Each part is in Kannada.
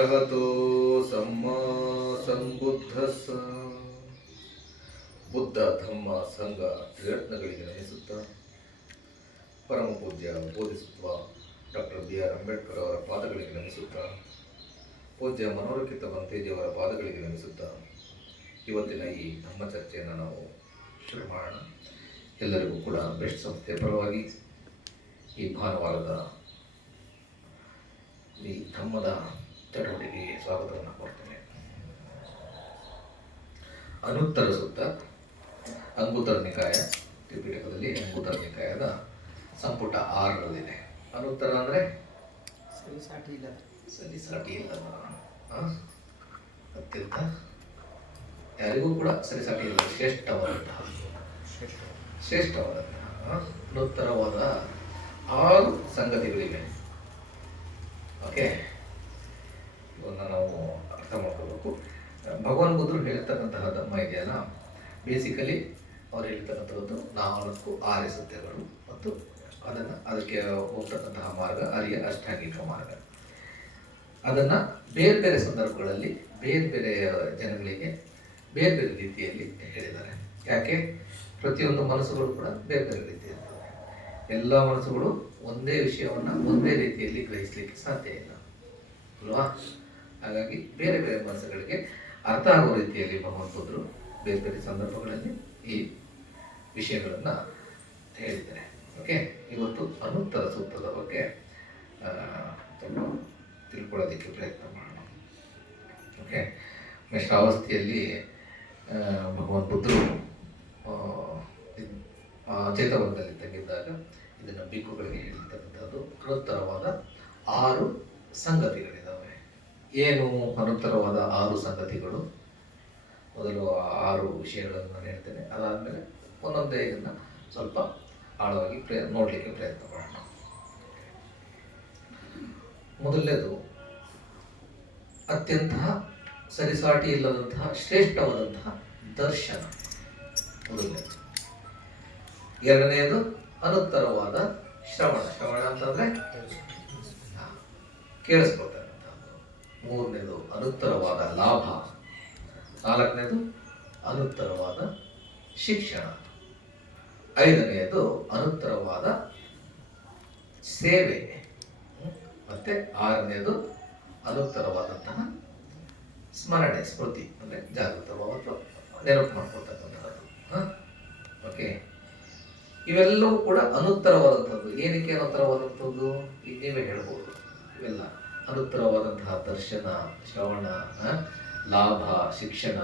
ಅರಹತೋ ಸಮ್ಮಾ ಸಂಬುದ್ಧಸ್ಸ. ಬುದ್ಧ ಧಮ್ಮ ಸಂಘ ತ್ರಿರತ್ನಗಳಿಗೆ ನಮಿಸುತ್ತಾ ಪರಮ ಪೂಜ್ಯ ಬೋಧಿಸತ್ವ ಡಾಕ್ಟರ್ BR ಅಂಬೇಡ್ಕರ್ ಅವರ ಪಾದಗಳಿಗೆ ನಮಿಸುತ್ತಾ ಪೂಜ್ಯ ಮನೋರಕಿತ ಬಂತೇಜಿಯವರ ಪಾದಗಳಿಗೆ ನಮಿಸುತ್ತಾ ಇವತ್ತಿನ ಈ ಧಮ್ಮ ಚರ್ಚೆಯನ್ನು ನಾವು ಶುರು ಮಾಡೋಣ. ಎಲ್ಲರಿಗೂ ಕೂಡ ಬೆಸ್ಟ್ ಸಂಸ್ಥೆಯ ಪರವಾಗಿ ಈ ಭಾನುವಾರದ ಈ ಧಮ್ಮದ ಚಟುವಟಿಕೆಗೆ ಸ್ವಾಗತವನ್ನು ಕೊಡ್ತೇನೆ. ಅನುತ್ತರ ಸೂತ್ತ ಅಂಗುತ್ತರ ನಿಕಾಯ ತ್ರಿಪಿಟಕದಲ್ಲಿ ಅಂಗುತ್ತರ ನಿಕಾಯದ ಸಂಪುಟ 6ರಲ್ಲಿದೆ. ಅನುತ್ತರ ಅಂದರೆ ಸರಿಸಾಟಿ ಇಲ್ಲದ ಅತ್ಯಂತ ಯಾರಿಗೂ ಕೂಡ ಸರಿಸಾಟಿ ಇಲ್ಲ, ಶ್ರೇಷ್ಠವಾದಂತಹ ಅನುತ್ತರವಾದ 6 ಸಂಗತಿಗಳಿವೆ. ಓಕೆ, ಇವನ್ನ ನಾವು ಅರ್ಥ ಮಾಡ್ಕೋಬೇಕು. ಭಗವಾನ್ ಬುದ್ಧರು ಹೇಳ್ತಕ್ಕಂತಹ ಧಮ್ಮ ಇದೆಯಲ್ಲ, ಬೇಸಿಕಲಿ ಅವ್ರು ಹೇಳ್ತಕ್ಕಂಥದ್ದು 4 ಆರ್ಯ ಸತ್ಯಗಳು ಮತ್ತು ಅದಕ್ಕೆ ಹೋಗ್ತಕ್ಕಂತಹ ಮಾರ್ಗ ಆರ್ಯ ಅಷ್ಟಾಂಗಿಕ ಮಾರ್ಗ. ಅದನ್ನು ಬೇರೆ ಬೇರೆ ಸಂದರ್ಭಗಳಲ್ಲಿ ಬೇರೆ ಬೇರೆ ಜನಗಳಿಗೆ ಬೇರೆ ಬೇರೆ ರೀತಿಯಲ್ಲಿ ಹೇಳಿದ್ದಾರೆ. ಯಾಕೆ? ಪ್ರತಿಯೊಂದು ಮನಸ್ಸುಗಳು ಕೂಡ ಬೇರೆ ಬೇರೆ ರೀತಿ ಇರ್ತವೆ. ಎಲ್ಲ ಮನಸ್ಸುಗಳು ಒಂದೇ ವಿಷಯವನ್ನು ಒಂದೇ ರೀತಿಯಲ್ಲಿ ಗ್ರಹಿಸಲಿಕ್ಕೆ ಸಾಧ್ಯ ಇಲ್ಲ ಅಲ್ವಾ? ಹಾಗಾಗಿ ಬೇರೆ ಬೇರೆ ಮನಸ್ಸುಗಳಿಗೆ ಅರ್ಥ ಆಗುವ ರೀತಿಯಲ್ಲಿ ಭಗವಂತರು ಬೇರೆ ಬೇರೆ ಸಂದರ್ಭಗಳಲ್ಲಿ ಈ ವಿಷಯಗಳನ್ನು ಹೇಳಿದ್ದಾರೆ. ಓಕೆ, ಇವತ್ತು ಅನುತ್ತರ ಸೂತ್ರದ ಬಗ್ಗೆ ಸ್ವಲ್ಪ ತಿಳ್ಕೊಳ್ಳೋದಕ್ಕೆ ಪ್ರಯತ್ನ ಮಾಡೋಣ. ಓಕೆ, ಶ್ರಾವಸ್ತಿಯಲ್ಲಿ ಭಗವಾನ್ ಬುದ್ಧರು ಚೇತವನದಲ್ಲಿ ತಂಗಿದ್ದಾಗ ಇದನ್ನು ಭಿಕ್ಕುಗಳಿಗೆ ಹೇಳಿರ್ತಕ್ಕಂಥದ್ದು ಅನುತ್ತರವಾದ 6 ಸಂಗತಿಗಳಿದ್ದಾವೆ. ಏನು ಅನುತ್ತರವಾದ 6 ಸಂಗತಿಗಳು? ಮೊದಲು 6 ವಿಷಯಗಳನ್ನು ನಾನು ಹೇಳ್ತೇನೆ, ಅದಾದಮೇಲೆ ಒಂದೊಂದೇ ಇದನ್ನು ಸ್ವಲ್ಪ ಆಳವಾಗಿ ನೋಡಲಿಕ್ಕೆ ಪ್ರಯತ್ನ ಮಾಡೋಣ. ಮೊದಲನೇದು ಅತ್ಯಂತ ಸರಿಸಾಟಿ ಇಲ್ಲದಂತಹ ಶ್ರೇಷ್ಠವಾದಂತಹ ದರ್ಶನ, ಮೊದಲನೇದು. ಎರಡನೆಯದು ಅನುತ್ತರವಾದ ಶ್ರವಣ ಅಂತಂದ್ರೆ ಕೇಳಿಸ್ಕೊಳ್ತಕ್ಕಂಥದ್ದು. ಮೂರನೇದು ಅನುತ್ತರವಾದ ಲಾಭ. ನಾಲ್ಕನೇದು ಅನುತ್ತರವಾದ ಶಿಕ್ಷಣ. ಐದನೆಯದು ಅನುತ್ತರವಾದ ಸೇವೆ. ಮತ್ತೆ 6ನೇದು ಅನುತ್ತರವಾದಂತಹ ಸ್ಮರಣೆ, ಸ್ಮೃತಿ ಅಂದರೆ ಜಾಗೃತವಾದ ನೆನಪು ಮಾಡ್ಕೊಳ್ತಕ್ಕಂಥದ್ದು. ಓಕೆ, ಇವೆಲ್ಲವೂ ಕೂಡ ಅನುತ್ತರವಾದಂಥದ್ದು. ಏನಕ್ಕೆ ಅನುತ್ತರವಾದಂಥದ್ದು? ಈಗ ನೀವೇ ಹೇಳ್ಬೋದು. ಇವೆಲ್ಲ ಅನುತ್ತರವಾದಂತಹ ದರ್ಶನ, ಶ್ರವಣ, ಲಾಭ, ಶಿಕ್ಷಣ,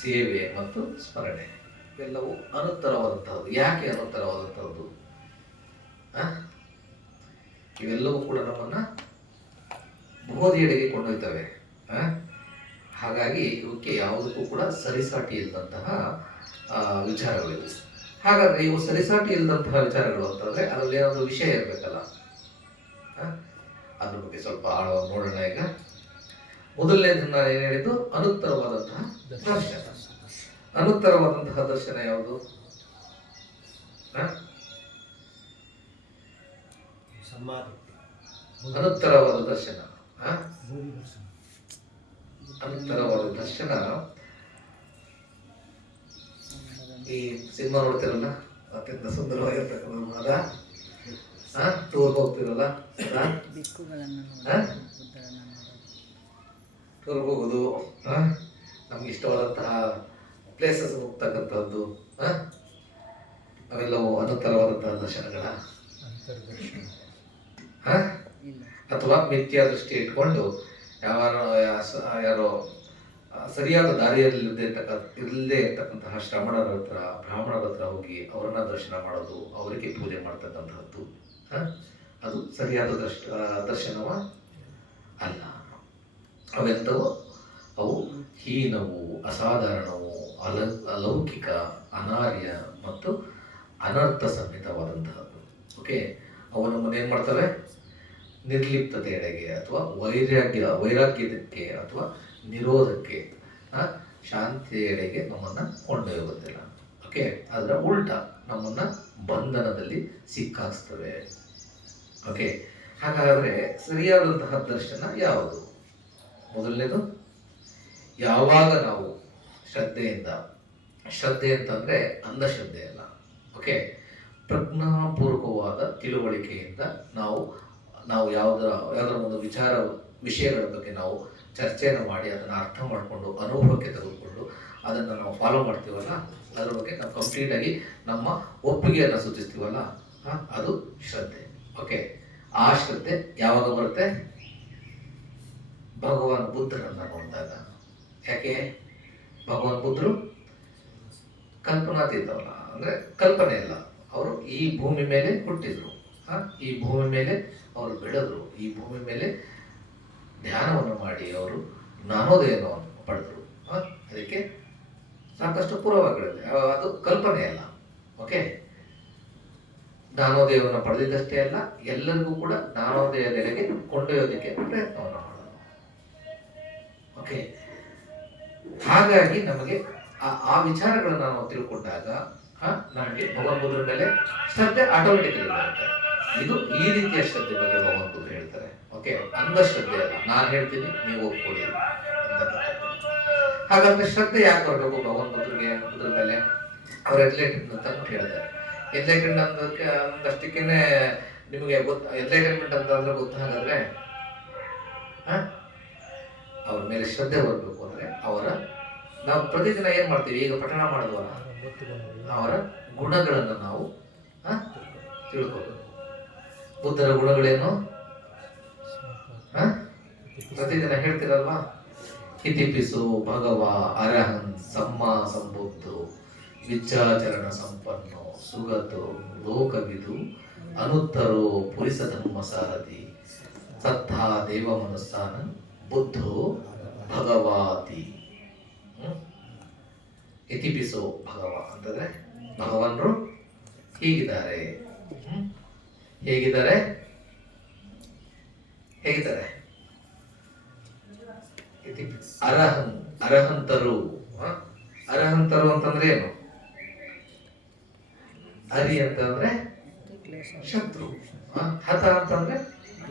ಸೇವೆ ಮತ್ತು ಸ್ಮರಣೆ ಇವೆಲ್ಲವೂ ಅನುತ್ತರವಾದಂಥದ್ದು. ಯಾಕೆ ಅನುತ್ತರವಾದಂಥದ್ದು? ಇವೆಲ್ಲವೂ ಕೂಡ ನಮ್ಮನ್ನು ಬೋಧಿಯೆಡೆಗೆ ಕೊಂಡೊಯ್ತವೆ. ಹಾಗಾಗಿ ಇವಕ್ಕೆ ಯಾವುದಕ್ಕೂ ಕೂಡ ಸರಿಸಾಟಿ ಇಲ್ಲದಂತಹ ವಿಚಾರಗಳಿವೆ. ಹಾಗಾದರೆ ಇವು ಸರಿಸಾಟಿ ಇಲ್ಲದಂತಹ ವಿಚಾರಗಳು ಅಂತಂದರೆ ಅದರಲ್ಲಿ ಏನಾದರೂ ವಿಷಯ ಇರಬೇಕಲ್ಲ. ಅದ್ರ ಬಗ್ಗೆ ಸ್ವಲ್ಪ ಆಳವಾಗಿ ನೋಡೋಣ. ಈಗ ಮೊದಲನೇದನ್ನ ಏನು ಹೇಳಿದ್ದು? ಅನುತ್ತರವಾದಂತಹ ದರ್ಶನ. ಅನುತ್ತರವಾದಂತಹ ದರ್ಶನ ಯಾವುದು? ಅನುತ್ತರವಾದ ದರ್ಶನ. ಅನುತ್ತರವಾದ ದರ್ಶನ ಈ ಸಿನಿಮಾ ನೋಡ್ತಿರಲ್ಲ, ಅತ್ಯಂತ ಸುಂದರವಾಗಿರ್ತಕ್ಕಂಥ ಅದ ಟೂರ್ ಹೋಗ್ತಿರಲ್ಲ, ಟೂರ್ ಹೋಗೋದು, ನಮ್ಗೆ ಇಷ್ಟವಾದಂತಹ ಪ್ಲೇಸಸ್ ಹೋಗ್ತಕ್ಕಂಥದ್ದು, ಅವೆಲ್ಲವೂ ಅನುತ್ತರವಾದಂತಹ ದರ್ಶನಗಳ ಅಥವಾ ಮಿಥ್ಯಾ ದೃಷ್ಟಿ ಇಟ್ಕೊಂಡು ಯಾರೋ ಸರಿಯಾದ ದಾರಿಯಲ್ಲಿ ಇಲ್ಲದೆ ಇರ್ತಕ್ಕಂತಹ ಶ್ರಮಣರ ಹತ್ರ, ಬ್ರಾಹ್ಮಣರ ಹತ್ರ ಹೋಗಿ ಅವರನ್ನ ದರ್ಶನ ಮಾಡೋದು, ಅವರಿಗೆ ಪೂಜೆ ಮಾಡ್ತಕ್ಕಂತಹದ್ದು, ಅದು ಸರಿಯಾದ ದರ್ಶನವ ಅಲ್ಲ. ಅವೆಂಥವು? ಅವು ಹೀನವು, ಅಸಾಧಾರಣವು, ಅಲೌಕಿಕ, ಅನಾರ್ಯ ಮತ್ತು ಅನರ್ಥ ಸನ್ನಿಹಿತವಾದಂತಹದ್ದು. ಓಕೆ, ಅವು ನಮ್ಮನ್ನು ಏನು ಮಾಡ್ತವೆ? ನಿರ್ಲಿಪ್ತತೆಯೆಡೆಗೆ ಅಥವಾ ವೈರಾಗ್ಯಕ್ಕೆ ಅಥವಾ ನಿರೋಧಕ್ಕೆ, ಶಾಂತಿಯೆಡೆಗೆ ನಮ್ಮನ್ನು ಕೊಂಡೊಯ್ಯುವುದಿಲ್ಲ. ಓಕೆ, ಅದರ ಉಲ್ಟಾ ನಮ್ಮನ್ನು ಬಂಧನದಲ್ಲಿ ಸಿಕ್ಕಾಕ್ಸ್ತವೆ. ಓಕೆ, ಹಾಗಾದರೆ ಸರಿಯಾದಂತಹ ದರ್ಶನ ಯಾವುದು? ಮೊದಲನೇದು, ಯಾವಾಗ ನಾವು ಶ್ರದ್ಧೆ ಅಂತಂದರೆ ಅಂಧಶ್ರದ್ಧೆ ಅಲ್ಲ, ಓಕೆ, ಪ್ರಜ್ಞಾಪೂರ್ವಕವಾದ ತಿಳುವಳಿಕೆಯಿಂದ ನಾವು ಯಾವುದರ ಒಂದು ವಿಷಯಗಳ ಬಗ್ಗೆ ನಾವು ಚರ್ಚೆಯನ್ನು ಮಾಡಿ ಅದನ್ನು ಅರ್ಥ ಮಾಡಿಕೊಂಡು ಅನುಭವಕ್ಕೆ ತೆಗೆದುಕೊಂಡು ಅದನ್ನು ನಾವು ಫಾಲೋ ಮಾಡ್ತೀವಲ್ಲ, ಅದರ ಬಗ್ಗೆ ನಾವು ಕಂಪ್ಲೀಟಾಗಿ ನಮ್ಮ ಒಪ್ಪಿಗೆಯನ್ನು ಸೂಚಿಸ್ತೀವಲ್ಲ, ಅದು ಶ್ರದ್ಧೆ. ಓಕೆ, ಆ ಶ್ರದ್ಧೆ ಯಾವಾಗ ಬರುತ್ತೆ? ಭಗವಾನ್ ಬುದ್ಧರನ್ನು ನೋಡಿದಾಗ. ಯಾಕೆ? ಭಗವಾನ್ ಬುದ್ಧರು ಕಲ್ಪನಾತೀತವಲ್ಲ, ಅಂದರೆ ಕಲ್ಪನೆ ಇಲ್ಲ, ಅವರು ಈ ಭೂಮಿ ಮೇಲೆ ಹುಟ್ಟಿದ್ರು, ಈ ಭೂಮಿ ಮೇಲೆ ಅವರು ಬೆಳೆದ್ರು, ಈ ಭೂಮಿ ಮೇಲೆ ಧ್ಯಾನವನ್ನು ಮಾಡಿ ಅವರು ಜ್ಞಾನೋದಯವನ್ನು ಪಡೆದರು. ಅದಕ್ಕೆ ಸಾಕಷ್ಟು ಪೂರ್ವಗಳಿದೆ, ಅದು ಕಲ್ಪನೆ ಅಲ್ಲ. ಓಕೆ, ಜ್ಞಾನೋದಯವನ್ನು ಪಡೆದಿದ್ದಷ್ಟೇ ಅಲ್ಲ, ಎಲ್ಲರಿಗೂ ಕೂಡ ಜ್ಞಾನೋದಯದೆಡೆಗೆ ಕೊಂಡೊಯ್ಯೋದಕ್ಕೆ ಪ್ರಯತ್ನವನ್ನು ಮಾಡೋದು. ಓಕೆ, ಹಾಗಾಗಿ ನಮಗೆ ಆ ವಿಚಾರಗಳನ್ನು ನಾವು ತಿಳ್ಕೊಂಡಾಗ ನಮಗೆ ಭಗವಾನ್ ಬುದ್ಧರ ಮೇಲೆ ಶ್ರದ್ಧೆ ಆಟೋಮೆಟಿಕಲಿ ಬರುತ್ತೆ. ಇದು ಈ ರೀತಿಯ ಶ್ರದ್ಧೆ ಬಗ್ಗೆ ಭಗವಾನ್ ಬುದ್ಧರು ಹೇಳ್ತಾರೆ. ಓಕೆ, ಅಂಧಶ್ರದ್ಧೆ ಅಲ್ಲ, ನಾನು ಹೇಳ್ತೀನಿ ನೀವು ಒಪ್ಕೊಳ್ಳಿ ಅಂತ. ಹಾಗಾದ್ರೆ ಶ್ರದ್ಧೆ ಯಾಕೆ ಬರಬೇಕು ಭಗವಾನ್ ಬುದ್ಧರ ಮೇಲೆ? ಅವ್ರು ಎನ್ಲೈಟನ್ಮೆಂಟ್ ಅಂತ ಹೇಳ್ತಾರೆ. ಎನ್ಲೈಟನ್ಮೆಂಟ್ ಅಂದಷ್ಟಕ್ಕೇನೆ ನಿಮಗೆ ಎನ್ಲೈಟನ್ಮೆಂಟ್ ಅಂತಂದ್ರೆ ಗೊತ್ತಾಗಂದ್ರೆ ಅವ್ರ ಮೇಲೆ ಶ್ರದ್ಧೆ ಬರಬೇಕು ಅಂದ್ರೆ ನಾವು ಪ್ರತಿದಿನ ಏನ್ ಮಾಡ್ತೀವಿ, ಈಗ ಪಠಣ ಮಾಡಿದ್ವಲ್ಲ, ಅವರ ಗುಣಗಳನ್ನು ನಾವು ತಿಳ್ಕೋಬೇಕು. ಬುದ್ಧರ ಗುಣಗಳೇನು? ಪ್ರತಿದಿನ ಹೇಳ್ತಿರಲ್ವಾ, ಇತಿಪಿಸು ಭಗವ ಅರಹನ್ ಸಮ್ಮ ಸಂಬುದ್ಧು ವಿದ್ಯಾಚರಣ ಸಂಪನ್ನೋ ಸುಗತೋ ಲೋಕವಿದು ಅನುತ್ತರೋ ಪುರಿಸ ಧರ್ಮ ಸಾರಥಿ ಸತ್ತಾ ದೇವ ಮನಸ್ಸಾನ ಬುದ್ಧೋ ಭಗವಾತಿ. ಇತಿಪಿಸೋ ಭಗವ ಅಂತಂದ್ರೆ ಭಗವಾನರು ಹೇಗಿದ್ದಾರೆ? ಹೇಗಿದ್ದಾರೆ? ಅರಹಂತರು ಅಂತಂದ್ರೆ ಏನು? ಹರಿ ಅಂತಂದ್ರೆ ಶತ್ರು, ಹತ ಅಂತಂದ್ರೆ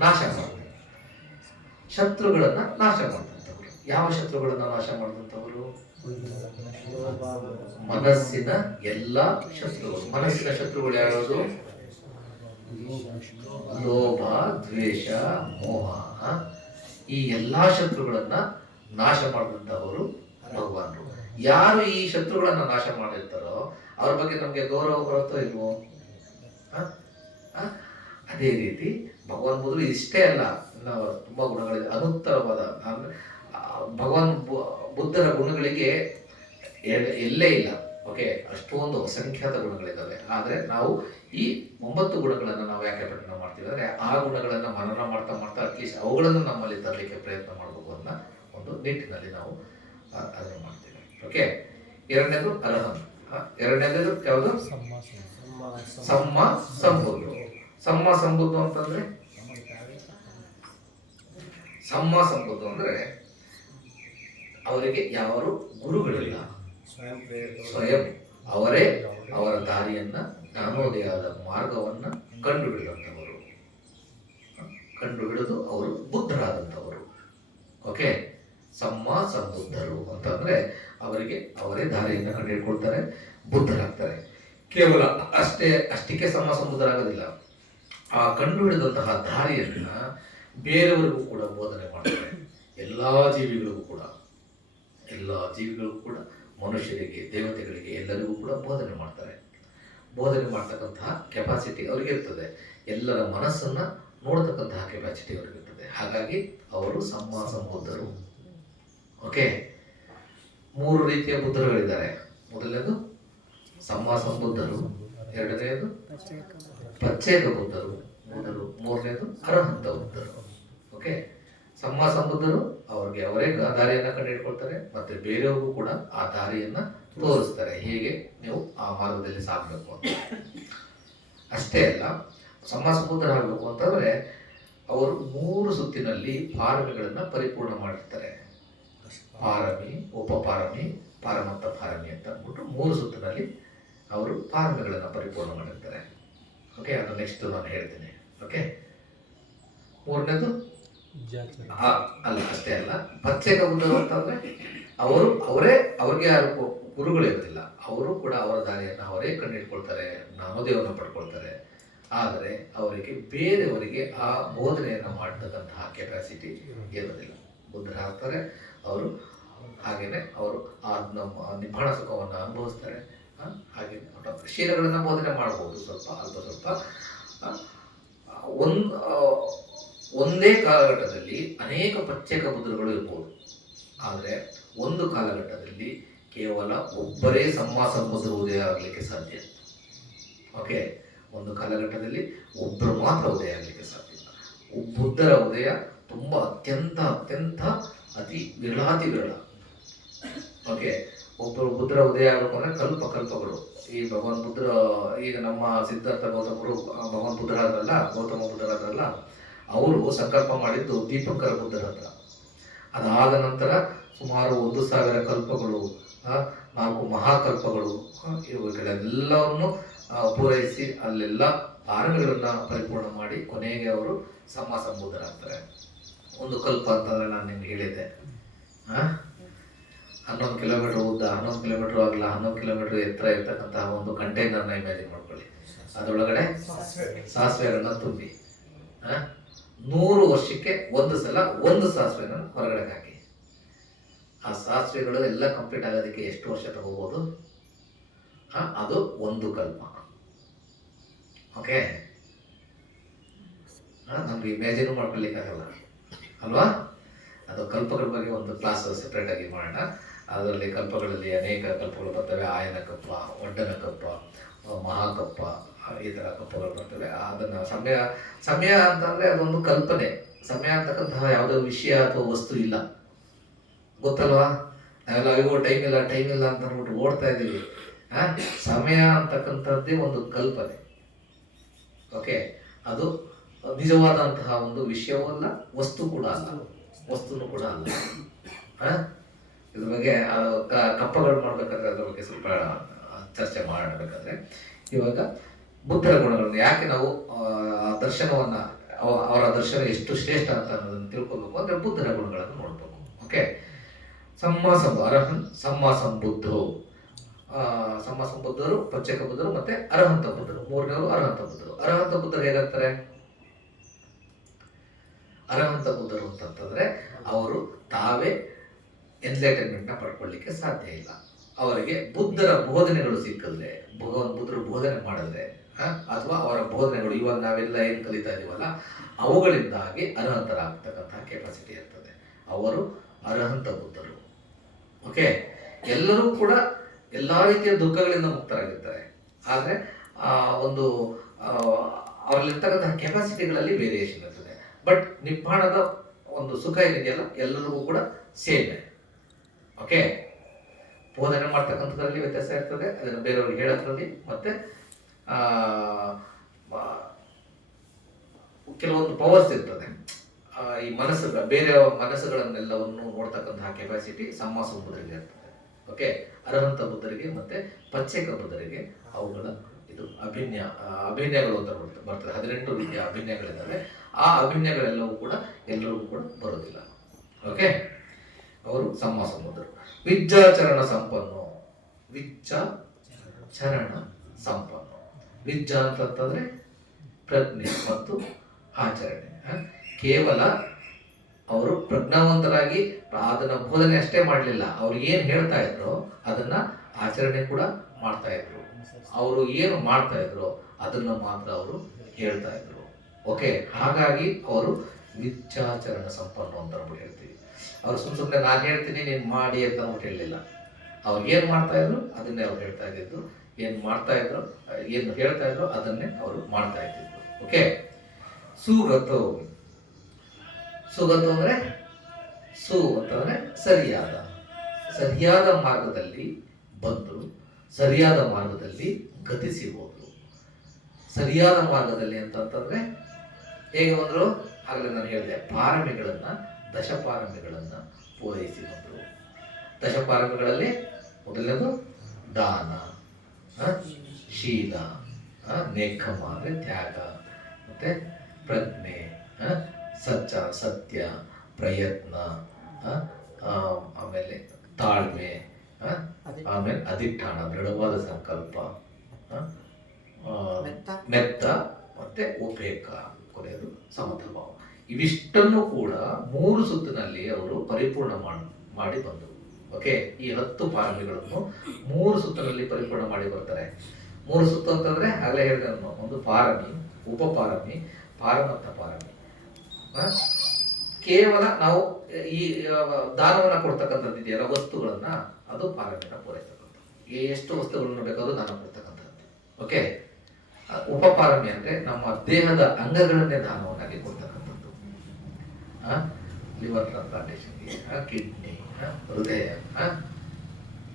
ನಾಶ ಮಾಡೋದು, ಶತ್ರುಗಳನ್ನ ನಾಶ ಮಾಡಿದಂಥವ್ರು. ಯಾವ ಶತ್ರುಗಳನ್ನ ನಾಶ ಮಾಡಿದಂಥವ್ರು? ಮನಸ್ಸಿನ ಎಲ್ಲಾ ಶತ್ರುಗಳು. ಮನಸ್ಸಿನ ಶತ್ರುಗಳು ಯಾವುದು? ಲೋಭ, ದ್ವೇಷ, ಮೋಹ. ಈ ಎಲ್ಲಾ ಶತ್ರುಗಳನ್ನ ನಾಶ ಮಾಡಿದಂಥವರು ಭಗವಾನರು. ಯಾರು ಈ ಶತ್ರುಗಳನ್ನ ನಾಶ ಮಾಡಿರ್ತಾರೋ ಅವ್ರ ಬಗ್ಗೆ ನಮ್ಗೆ ಗೌರವ ಬರುತ್ತೋ ಇಲ್ವೋ? ಅದೇ ರೀತಿ ಭಗವಾನ್ ಬುದ್ಧರು ಇಷ್ಟೇ ಅಲ್ಲ, ತುಂಬಾ ಗುಣಗಳಿದೆ, ಅನುತ್ತರವಾದ. ಭಗವಾನ್ ಬುದ್ಧರ ಗುಣಗಳಿಗೆ ಎಲ್ಲೇ ಇಲ್ಲ. ಓಕೆ, ಅಷ್ಟೊಂದು ಅಸಂಖ್ಯಾತ ಗುಣಗಳಿದ್ದಾವೆ. ಆದರೆ ನಾವು ಈ 9 ಗುಣಗಳನ್ನು ನಾವು ಯಾಕೆ ಪಠಣ ಮಾಡ್ತೀವಿ ಅಂದರೆ, ಆ ಗುಣಗಳನ್ನು ಮನನ ಮಾಡ್ತಾ ಅಟ್ಲೀಸ್ಟ್ ಅವುಗಳನ್ನು ನಮ್ಮಲ್ಲಿ ತರಲಿಕ್ಕೆ ಪ್ರಯತ್ನ ಮಾಡಬೇಕು ಅನ್ನೋ ಒಂದು ನಿಟ್ಟಿನಲ್ಲಿ ನಾವು ಅದನ್ನು ಮಾಡ್ತೀವಿ. ಓಕೆ, ಎರಡನೇದು ಅರಹನ್. ಎರಡನೇದು ಯಾವುದು? ಸಮ್ಮ ಸಂಬುದ್ಧು. ಸಮ್ಮ ಸಂಬುದ್ಧು ಅಂತಂದ್ರೆ ಅವರಿಗೆ ಯಾರು ಗುರುಗಳಿಲ್ಲ, ಸ್ವಯಂ ಅವರೇ ಅವರ ದಾರಿಯನ್ನ, ಜ್ಞಾನೋದಯದ ಮಾರ್ಗವನ್ನ ಕಂಡುಹಿಡಿದು ಅವರು ಬುದ್ಧರಾದಂಥವರು. ಓಕೆ, ಸಮ್ಮ ಸಂಬುದ್ಧರು ಅಂತಂದ್ರೆ ಅವರಿಗೆ ಅವರೇ ದಾರಿಯನ್ನು ಕಂಡುಹಿಡ್ಕೊಳ್ತಾರೆ, ಬುದ್ಧರಾಗ್ತಾರೆ. ಕೇವಲ ಅಷ್ಟಕ್ಕೆ ಸಮ್ಮ ಸಂಬುದ್ಧರಾಗೋದಿಲ್ಲ, ಆ ಕಂಡುಹಿಡಿದಂತಹ ದಾರಿಯನ್ನ ಬೇರೆಯವರಿಗೂ ಕೂಡ ಬೋಧನೆ ಮಾಡ್ತಾರೆ. ಎಲ್ಲಾ ಜೀವಿಗಳಿಗೂ ಕೂಡ ಮನುಷ್ಯರಿಗೆ, ದೇವತೆಗಳಿಗೆ, ಎಲ್ಲರಿಗೂ ಕೂಡ ಬೋಧನೆ ಮಾಡ್ತಾರೆ. ಬೋಧನೆ ಮಾಡ್ತಕ್ಕಂತಹ ಕೆಪಾಸಿಟಿ ಅವ್ರಿಗೆ ಇರ್ತದೆ, ಎಲ್ಲರ ಮನಸ್ಸನ್ನ ನೋಡ್ತಕ್ಕಂತಹ ಕೆಪಾಸಿಟಿ ಅವ್ರಿಗೆ ಇರ್ತದೆ. ಹಾಗಾಗಿ ಅವರು ಸಮ್ಮ ಸಂಬುದ್ಧರು. ಓಕೆ, 3 ರೀತಿಯ ಬುದ್ಧರುಗಳಿದ್ದಾರೆ. ಮೊದಲನೇದು ಸಮ್ಮ ಸಂಬುದ್ಧರು, ಎರಡನೆಯದು ಪ್ರತ್ಯೇಕ ಬುದ್ಧರು, ಮೂರನೇದು ಅರಹಂತ ಬುದ್ಧರು. ಓಕೆ, ಸಮ್ಮ ಸಂಬುದ್ಧರು ಅವ್ರಿಗೆ ಅವರೇ ದಾರಿಯನ್ನ ಕಂಡುಹಿಡ್ಕೊಳ್ತಾರೆ, ಮತ್ತೆ ಬೇರೆಯವ್ರಿಗೂ ಕೂಡ ಆ ದಾರಿಯನ್ನ ತೋರಿಸ್ತಾರೆ, ಹೇಗೆ ನೀವು ಆ ಮಾರ್ಗದಲ್ಲಿ ಸಾಗಬೇಕು ಅಂತ. ಅಷ್ಟೇ ಅಲ್ಲ, ಸಮ್ಮ ಸಂಬುದ್ಧರಾಗಬೇಕು ಅಂತಂದ್ರೆ ಅವರು 3 ಸುತ್ತಿನಲ್ಲಿ ಪಾರಮಿಗಳನ್ನ ಪರಿಪೂರ್ಣ ಮಾಡಿರ್ತಾರೆ. ಪಾರಮಿ, ಉಪಪಾರಮಿ, ಪಾರಮತ್ತ ಪಾರಮಿ ಅಂತ ಅಂದ್ಬಿಟ್ಟು 3 ಸುತ್ತಿನಲ್ಲಿ ಅವರು ಪಾರಮಿಗಳನ್ನ ಪರಿಪೂರ್ಣ ಮಾಡಿರ್ತಾರೆ. ಓಕೆ, ಅದು ನೆಕ್ಸ್ಟ್ ನಾನು ಹೇಳ್ತೀನಿ. ಓಕೆ, ಮೂರನೇದು ಅಲ್ಲ, ಅಷ್ಟೇ ಅಲ್ಲ. ಪ್ರತ್ಯೇಕ ಬುದ್ಧರು ಅಂತಂದ್ರೆ ಅವ್ರಿಗೆ ಯಾರು ಗುರುಗಳು ಇರೋದಿಲ್ಲ. ಅವರು ಕೂಡ ಅವರ ದಾರಿಯನ್ನು ಅವರೇ ಕಂಡಿಡ್ಕೊಳ್ತಾರೆ, ನಾಮದೇವವನ್ನು ಪಡ್ಕೊಳ್ತಾರೆ. ಆದರೆ ಅವರಿಗೆ ಬೇರೆಯವರಿಗೆ ಆ ಬೋಧನೆಯನ್ನು ಮಾಡತಕ್ಕಂತಹ ಕೆಪಾಸಿಟಿ ಇರೋದಿಲ್ಲ. ಬುದ್ಧರಾಗ್ತಾರೆ ಅವರು, ಹಾಗೇನೆ ಅವರು ಆ ನಮ್ಮ ನಿಬ್ಬಾಣ ಸುಖವನ್ನು ಅನುಭವಿಸ್ತಾರೆ. ಹಾಗೆ ಶೀಲಗಳನ್ನು ಬೋಧನೆ ಮಾಡ್ಬೋದು, ಅಲ್ಪ ಸ್ವಲ್ಪ. ಒಂದೇ ಕಾಲಘಟ್ಟದಲ್ಲಿ ಅನೇಕ ಪ್ರತ್ಯೇಕ ಬುದ್ಧರುಗಳು ಇರ್ಬೋದು. ಆದರೆ ಒಂದು ಕಾಲಘಟ್ಟದಲ್ಲಿ ಕೇವಲ ಒಬ್ಬರೇ ಸಂಬುದ್ಧರು ಉದಯ ಆಗಲಿಕ್ಕೆ ಸಾಧ್ಯ. ಓಕೆ, ಒಂದು ಕಾಲಘಟ್ಟದಲ್ಲಿ ಒಬ್ಬರು ಮಾತ್ರ ಉದಯ ಆಗಲಿಕ್ಕೆ ಸಾಧ್ಯ. ಬುದ್ಧರ ಉದಯ ತುಂಬ ಅತ್ಯಂತ ಅತಿ ವಿರಳಾತಿ ವಿರಳ. ಓಕೆ, ಒಬ್ಬರು ಬುದ್ಧರ ಉದಯ ಆಗಬೇಕು ಅಂದರೆ ಕಲ್ಪಗಳು. ಈ ಭಗವಾನ್ ಬುದ್ಧರ, ಈಗ ನಮ್ಮ ಸಿದ್ಧಾರ್ಥ ಗೌತಮರು ಭಗವಾನ್ ಬುದ್ಧರಾದ್ರಲ್ಲ, ಗೌತಮ ಬುದ್ಧರಾದ್ರಲ್ಲ, ಅವರು ಸಂಕಲ್ಪ ಮಾಡಿದ್ದು ದೀಪಂಕರ ಬುದ್ಧರ ಹತ್ರ. ಅದಾದ ನಂತರ ಸುಮಾರು 1000 ಕಲ್ಪಗಳು, 4 ಮಹಾಕಲ್ಪಗಳು, ಇವುಗಳೆಲ್ಲವನ್ನು ಪೂರೈಸಿ ಅಲ್ಲೆಲ್ಲ ಆರಂಭಗಳನ್ನು ಪರಿಪೂರ್ಣ ಮಾಡಿ ಕೊನೆಗೆ ಅವರು ಸಂಬುದ್ಧರಾಗ್ತಾರೆ. ಒಂದು ಕಲ್ಪ ಅಂತಂದರೆ ನಾನು ನಿಮ್ಗೆ ಹೇಳಿದ್ದೆ, 11 ಕಿಲೋಮೀಟರ್ ಉದ್ದ, 11 ಕಿಲೋಮೀಟರ್ ಆಗಲ್ಲ, 11 ಕಿಲೋಮೀಟರ್ ಎತ್ತರ ಇರ್ತಕ್ಕಂತಹ ಒಂದು ಕಂಟೈನರ್ನ ಇಮ್ಯಾಜಿನ್ ಮಾಡ್ಕೊಳ್ಳಿ. ಅದರೊಳಗಡೆ ಸಾಸಿವೆಗಳನ್ನ ತುಂಬಿ 100 ವರ್ಷಕ್ಕೆ ಒಂದು ಸಲ ಒಂದು ಸಾಸಿವೆನ ಹೊರಗಡೆ ಹಾಕಿ. ಆ ಸಾಸಿವೆಗಳು ಎಲ್ಲ ಕಂಪ್ಲೀಟ್ ಆಗೋದಕ್ಕೆ ಎಷ್ಟು ವರ್ಷ ತಗೋಬೋದು? ಅದು ಒಂದು ಕಲ್ಪ. ಓಕೆ, ನಮ್ಗೆ ಇಮ್ಯಾಜಿನ್ ಮಾಡ್ಕೊಳ್ಳಿಕ್ಕಾಗಲ್ಲ ಅಲ್ವಾ? ಅದು ಕಲ್ಪಗಳ ಬಗ್ಗೆ ಒಂದು ಕ್ಲಾಸ್ ಸೆಪ್ರೇಟ್ ಆಗಿ ಮಾಡೋಣ. ಅದರಲ್ಲಿ ಕಲ್ಪಗಳಲ್ಲಿ ಅನೇಕ ಕಲ್ಪಗಳು ಬರ್ತವೆ. ಆಯನ ಕಲ್ಪ, ಒಡ್ಡನ ಕಲ್ಪ, ಮಹಾಕಲ್ಪ, ಈ ಥರ ಕಪ್ಪಗಳು ಬರ್ತವೆ. ಅದನ್ನು ಸಮಯ ಅಂತಂದರೆ ಅದೊಂದು ಕಲ್ಪನೆ. ಸಮಯ ಅಂತಕ್ಕಂತಹ ಯಾವುದೋ ವಿಷಯ ಅಥವಾ ವಸ್ತು ಇಲ್ಲ, ಗೊತ್ತಲ್ವಾ? ನಾವೆಲ್ಲ ಅಯ್ಯೋ ಟೈಮ್ ಇಲ್ಲ ಅಂತ ಅಂದ್ಬಿಟ್ಟು ಓಡ್ತಾ ಇದ್ದೀವಿ. ಸಮಯ ಅಂತಕ್ಕಂಥದ್ದೇ ಒಂದು ಕಲ್ಪನೆ. ಓಕೆ, ಅದು ನಿಜವಾದಂತಹ ಒಂದು ವಿಷಯವೂ ಅಲ್ಲ, ವಸ್ತುನೂ ಕೂಡ ಅಲ್ಲ. ಇದ್ರ ಬಗ್ಗೆ ಕಪ್ಪಗಳು ಮಾಡಬೇಕಾದ್ರೆ ಅದ್ರ ಬಗ್ಗೆ ಸ್ವಲ್ಪ ಚರ್ಚೆ ಮಾಡಬೇಕಾದ್ರೆ, ಇವಾಗ ಬುದ್ಧರ ಗುಣಗಳನ್ನು ಯಾಕೆ ನಾವು ದರ್ಶನವನ್ನು, ಅವರ ದರ್ಶನ ಎಷ್ಟು ಶ್ರೇಷ್ಠ ಅಂತ ಅನ್ನೋದನ್ನು ತಿಳ್ಕೊಬೇಕು ಅಂದರೆ ಬುದ್ಧರ ಗುಣಗಳನ್ನು ನೋಡ್ಬೇಕು. ಓಕೆ, ಅರಹನ್ ಸಂಬುದ್ಧರು, ಪ್ರತ್ಯೇಕ ಬುದ್ಧರು ಮತ್ತೆ ಅರಹಂತ ಬುದ್ಧರು. ಮೂರನೇವರು ಅರಹಂತ ಬುದ್ಧರು. ಅರಹಂತ ಬುದ್ಧರು ಹೇಗಾಗ್ತಾರೆ? ಅರಹಂತ ಬುದ್ಧರು ಅಂತಂತಂದ್ರೆ ಅವರು ತಾವೇ ಎನ್ಲೈಟನ್ಮೆಂಟ್ನ ಪಡ್ಕೊಳ್ಳಿಕ್ಕೆ ಸಾಧ್ಯ ಇಲ್ಲ. ಅವರಿಗೆ ಬುದ್ಧರ ಬೋಧನೆಗಳು ಸಿಕ್ಕಿದ್ರೆ, ಭಗವಾನ್ ಬುದ್ಧರು ಬೋಧನೆ ಮಾಡಿದ್ರೆ, ಅಥವಾ ಅವರ ಬೋಧನೆಗಳು ಇವಾಗ ನಾವೆಲ್ಲ ಏನು ಕಲಿತಾ ಇದೀವಲ್ಲ, ಅವುಗಳಿಂದಾಗಿ ಅರ್ಹಂತರಾಗ್ತಕ್ಕಂತಹ ಕೆಪಾಸಿಟಿ ಇರ್ತದೆ. ಅವರು ಅರ್ಹಂತ ಬುದ್ಧರು. ಓಕೆ, ಎಲ್ಲರೂ ಕೂಡ ಎಲ್ಲ ರೀತಿಯ ದುಃಖಗಳಿಂದ ಮುಕ್ತರಾಗಿರ್ತಾರೆ. ಆದರೆ ಒಂದು ಅವರಲ್ಲಿರ್ತಕ್ಕಂತಹ ಕೆಪಾಸಿಟಿಗಳಲ್ಲಿ ವೇರಿಯೇಷನ್ ಇರ್ತದೆ. ಬಟ್ ನಿಬ್ಬಾಣದ ಒಂದು ಸುಖ ಏನಿದೆಯಲ್ಲ ಎಲ್ಲರಿಗೂ ಕೂಡ ಸೇಮ್. ಓಕೆ, ಬೋಧನೆ ಮಾಡ್ತಕ್ಕಂಥದ್ರಲ್ಲಿ ವ್ಯತ್ಯಾಸ ಇರ್ತದೆ, ಅದನ್ನು ಬೇರೆಯವ್ರಿಗೆ ಹೇಳೋದ್ರಲ್ಲಿ, ಮತ್ತೆ ಕೆಲವೊಂದು ಪವರ್ಸ್ ಇರ್ತದೆ. ಈ ಬೇರೆ ಮನಸ್ಸುಗಳನ್ನೆಲ್ಲವನ್ನು ನೋಡ್ತಕ್ಕಂತಹ ಕೆಪಾಸಿಟಿ ಸಂಬುದ್ಧರಿಗೆ ಇರ್ತದೆ. ಓಕೆ, ಅರಹಂತ ಬುದ್ಧರಿಗೆ ಮತ್ತೆ ಪ್ರತ್ಯೇಕ ಬುದ್ಧರಿಗೆ ಅವುಗಳ ಇದು ಅಭಿನಯಗಳು ಅಂತ ಬರ್ತದೆ. 18 ರೀತಿಯ ಅಭಿನಯಗಳಿದ್ದಾವೆ. ಆ ಅಭಿನಯಗಳೆಲ್ಲವೂ ಕೂಡ ಎಲ್ಲರಿಗೂ ಕೂಡ ಬರೋದಿಲ್ಲ. ಓಕೆ, ಅವರು ಸಂಬುದ್ಧರು. ವಿಜ್ಜಾಚರಣ ಸಂಪನ್ನು. ವಿಜ್ಜ ಅಂತಂತಂದ್ರೆ ಪ್ರಜ್ಞೆ ಮತ್ತು ಆಚರಣೆ. ಕೇವಲ ಅವರು ಪ್ರಜ್ಞಾವಂತರಾಗಿ ಅದನ್ನ ಬೋಧನೆ ಅಷ್ಟೇ ಮಾಡಲಿಲ್ಲ, ಅವ್ರು ಏನು ಹೇಳ್ತಾ ಇದ್ರು ಅದನ್ನ ಆಚರಣೆ ಕೂಡ ಮಾಡ್ತಾ ಇದ್ರು. ಅವರು ಏನು ಮಾಡ್ತಾ ಇದ್ರು ಅದನ್ನ ಮಾತ್ರ ಅವರು ಹೇಳ್ತಾ ಇದ್ರು. ಓಕೆ, ಹಾಗಾಗಿ ಅವರು ವಿಜ್ಜಾಚರಣ ಸಂಪন্ন ಅಂತ ನಾವು ಹೇಳ್ತೀವಿ. ಅವ್ರು ಸುಮ್ಮನೆ ನಾನು ಹೇಳ್ತೀನಿ ನೀನು ಮಾಡಿ ಅಂತ ನಾವು ಹೇಳಲಿಲ್ಲ. ಅವ್ರು ಏನು ಮಾಡ್ತಾ ಇದ್ರು ಅದನ್ನೇ ಅವ್ರು ಹೇಳ್ತಾ ಇದ್ದಿದ್ದು. ಏನು ಹೇಳ್ತಾ ಇದ್ರು ಅದನ್ನೇ ಅವರು ಮಾಡ್ತಾ ಇದ್ದಿದ್ದು. ಓಕೆ, ಸುಗತೋ ಅಂದ್ರೆ ಅಂತಂದ್ರೆ ಸರಿಯಾದ ಮಾರ್ಗದಲ್ಲಿ ಬಂದು ಸರಿಯಾದ ಮಾರ್ಗದಲ್ಲಿ ಗತಿಸಿಬಹುದು. ಸರಿಯಾದ ಮಾರ್ಗದಲ್ಲಿ ಅಂತಂತಂದ್ರೆ ಹೇಗೆ ಬಂದ್ರು? ಆಗಲೇ ನಾನು ಹೇಳಿದೆ, ದಶಪಾರಮಿಗಳನ್ನ ಪೂರೈಸಿ ಬಂದರು. ದಶಪಾರಮಿಗಳಲ್ಲಿ ಮೊದಲನೇದು ದಾನ, ಶೀಲ, ನೇಖಮ ಅಂದ್ರೆ ತ್ಯಾಗ, ಮತ್ತೆ ಪ್ರಜ್ಞೆ, ಸತ್ಯ, ಪ್ರಯತ್ನ, ಆ, ಆ, ಆಮೇಲೆ ತಾಳ್ಮೆ, ಆ, ಆಮೇಲೆ ಅಧಿಷ್ಠಾನ, ದೃಢವಾದ ಸಂಕಲ್ಪ, ಆ, ಆ, ಮೆತ್ತ ಮತ್ತೆ ಉಪೇಕ್ಷ, ಕೊನೆಯದು ಸಮತಭಾವ. ಇವಿಷ್ಟನ್ನು ಕೂಡ 3 ಸುತ್ತಿನಲ್ಲಿ ಅವರು ಪರಿಪೂರ್ಣ ಮಾಡಿ ಬಂದರು. ಓಕೆ, ಈ 10 ಪಾರಮಿಗಳನ್ನು 3 ಸುತ್ತಿನಲ್ಲಿ ಪರಿಪೂರ್ಣ ಮಾಡಿ ಬರ್ತಾರೆ. 3 ಸುತ್ತು ಅಂತಂದ್ರೆ ಆಗಲೇ ಹೇಳಿದ ಒಂದು ಪಾರಮಿ, ಉಪಪಾರಮಿ, ಪಾರಮತ್ತ ಪಾರಮಿ. ಕೇವಲ ನಾವು ಈ ದಾನವನ್ನ ಕೊಡ್ತಕ್ಕಂಥದ್ದು ಇದೆಯಲ್ಲ, ವಸ್ತುಗಳನ್ನ, ಅದು ಪಾರಮಿನ ಪೂರೈಸ್ತಕ್ಕಂಥದ್ದು. ಎಷ್ಟು ವಸ್ತುಗಳನ್ನು ಬೇಕಾದ್ರೂ ದಾನ ಕೊಡ್ತಕ್ಕಂಥದ್ದು. ಓಕೆ, ಉಪಪಾರಮಿ ಅಂದ್ರೆ ನಮ್ಮ ದೇಹದ ಅಂಗಗಳನ್ನೇ ದಾನವನ್ನಾಗಿ ಕೊಡ್ತಕ್ಕಂಥದ್ದು. ಲಿವರ್ ಟ್ರಾನ್ಸ್ಪ್ಲಾಂಟೇಷನ್ಗೆ, ಕಿಡ್ನಿ, ಹೃದಯ,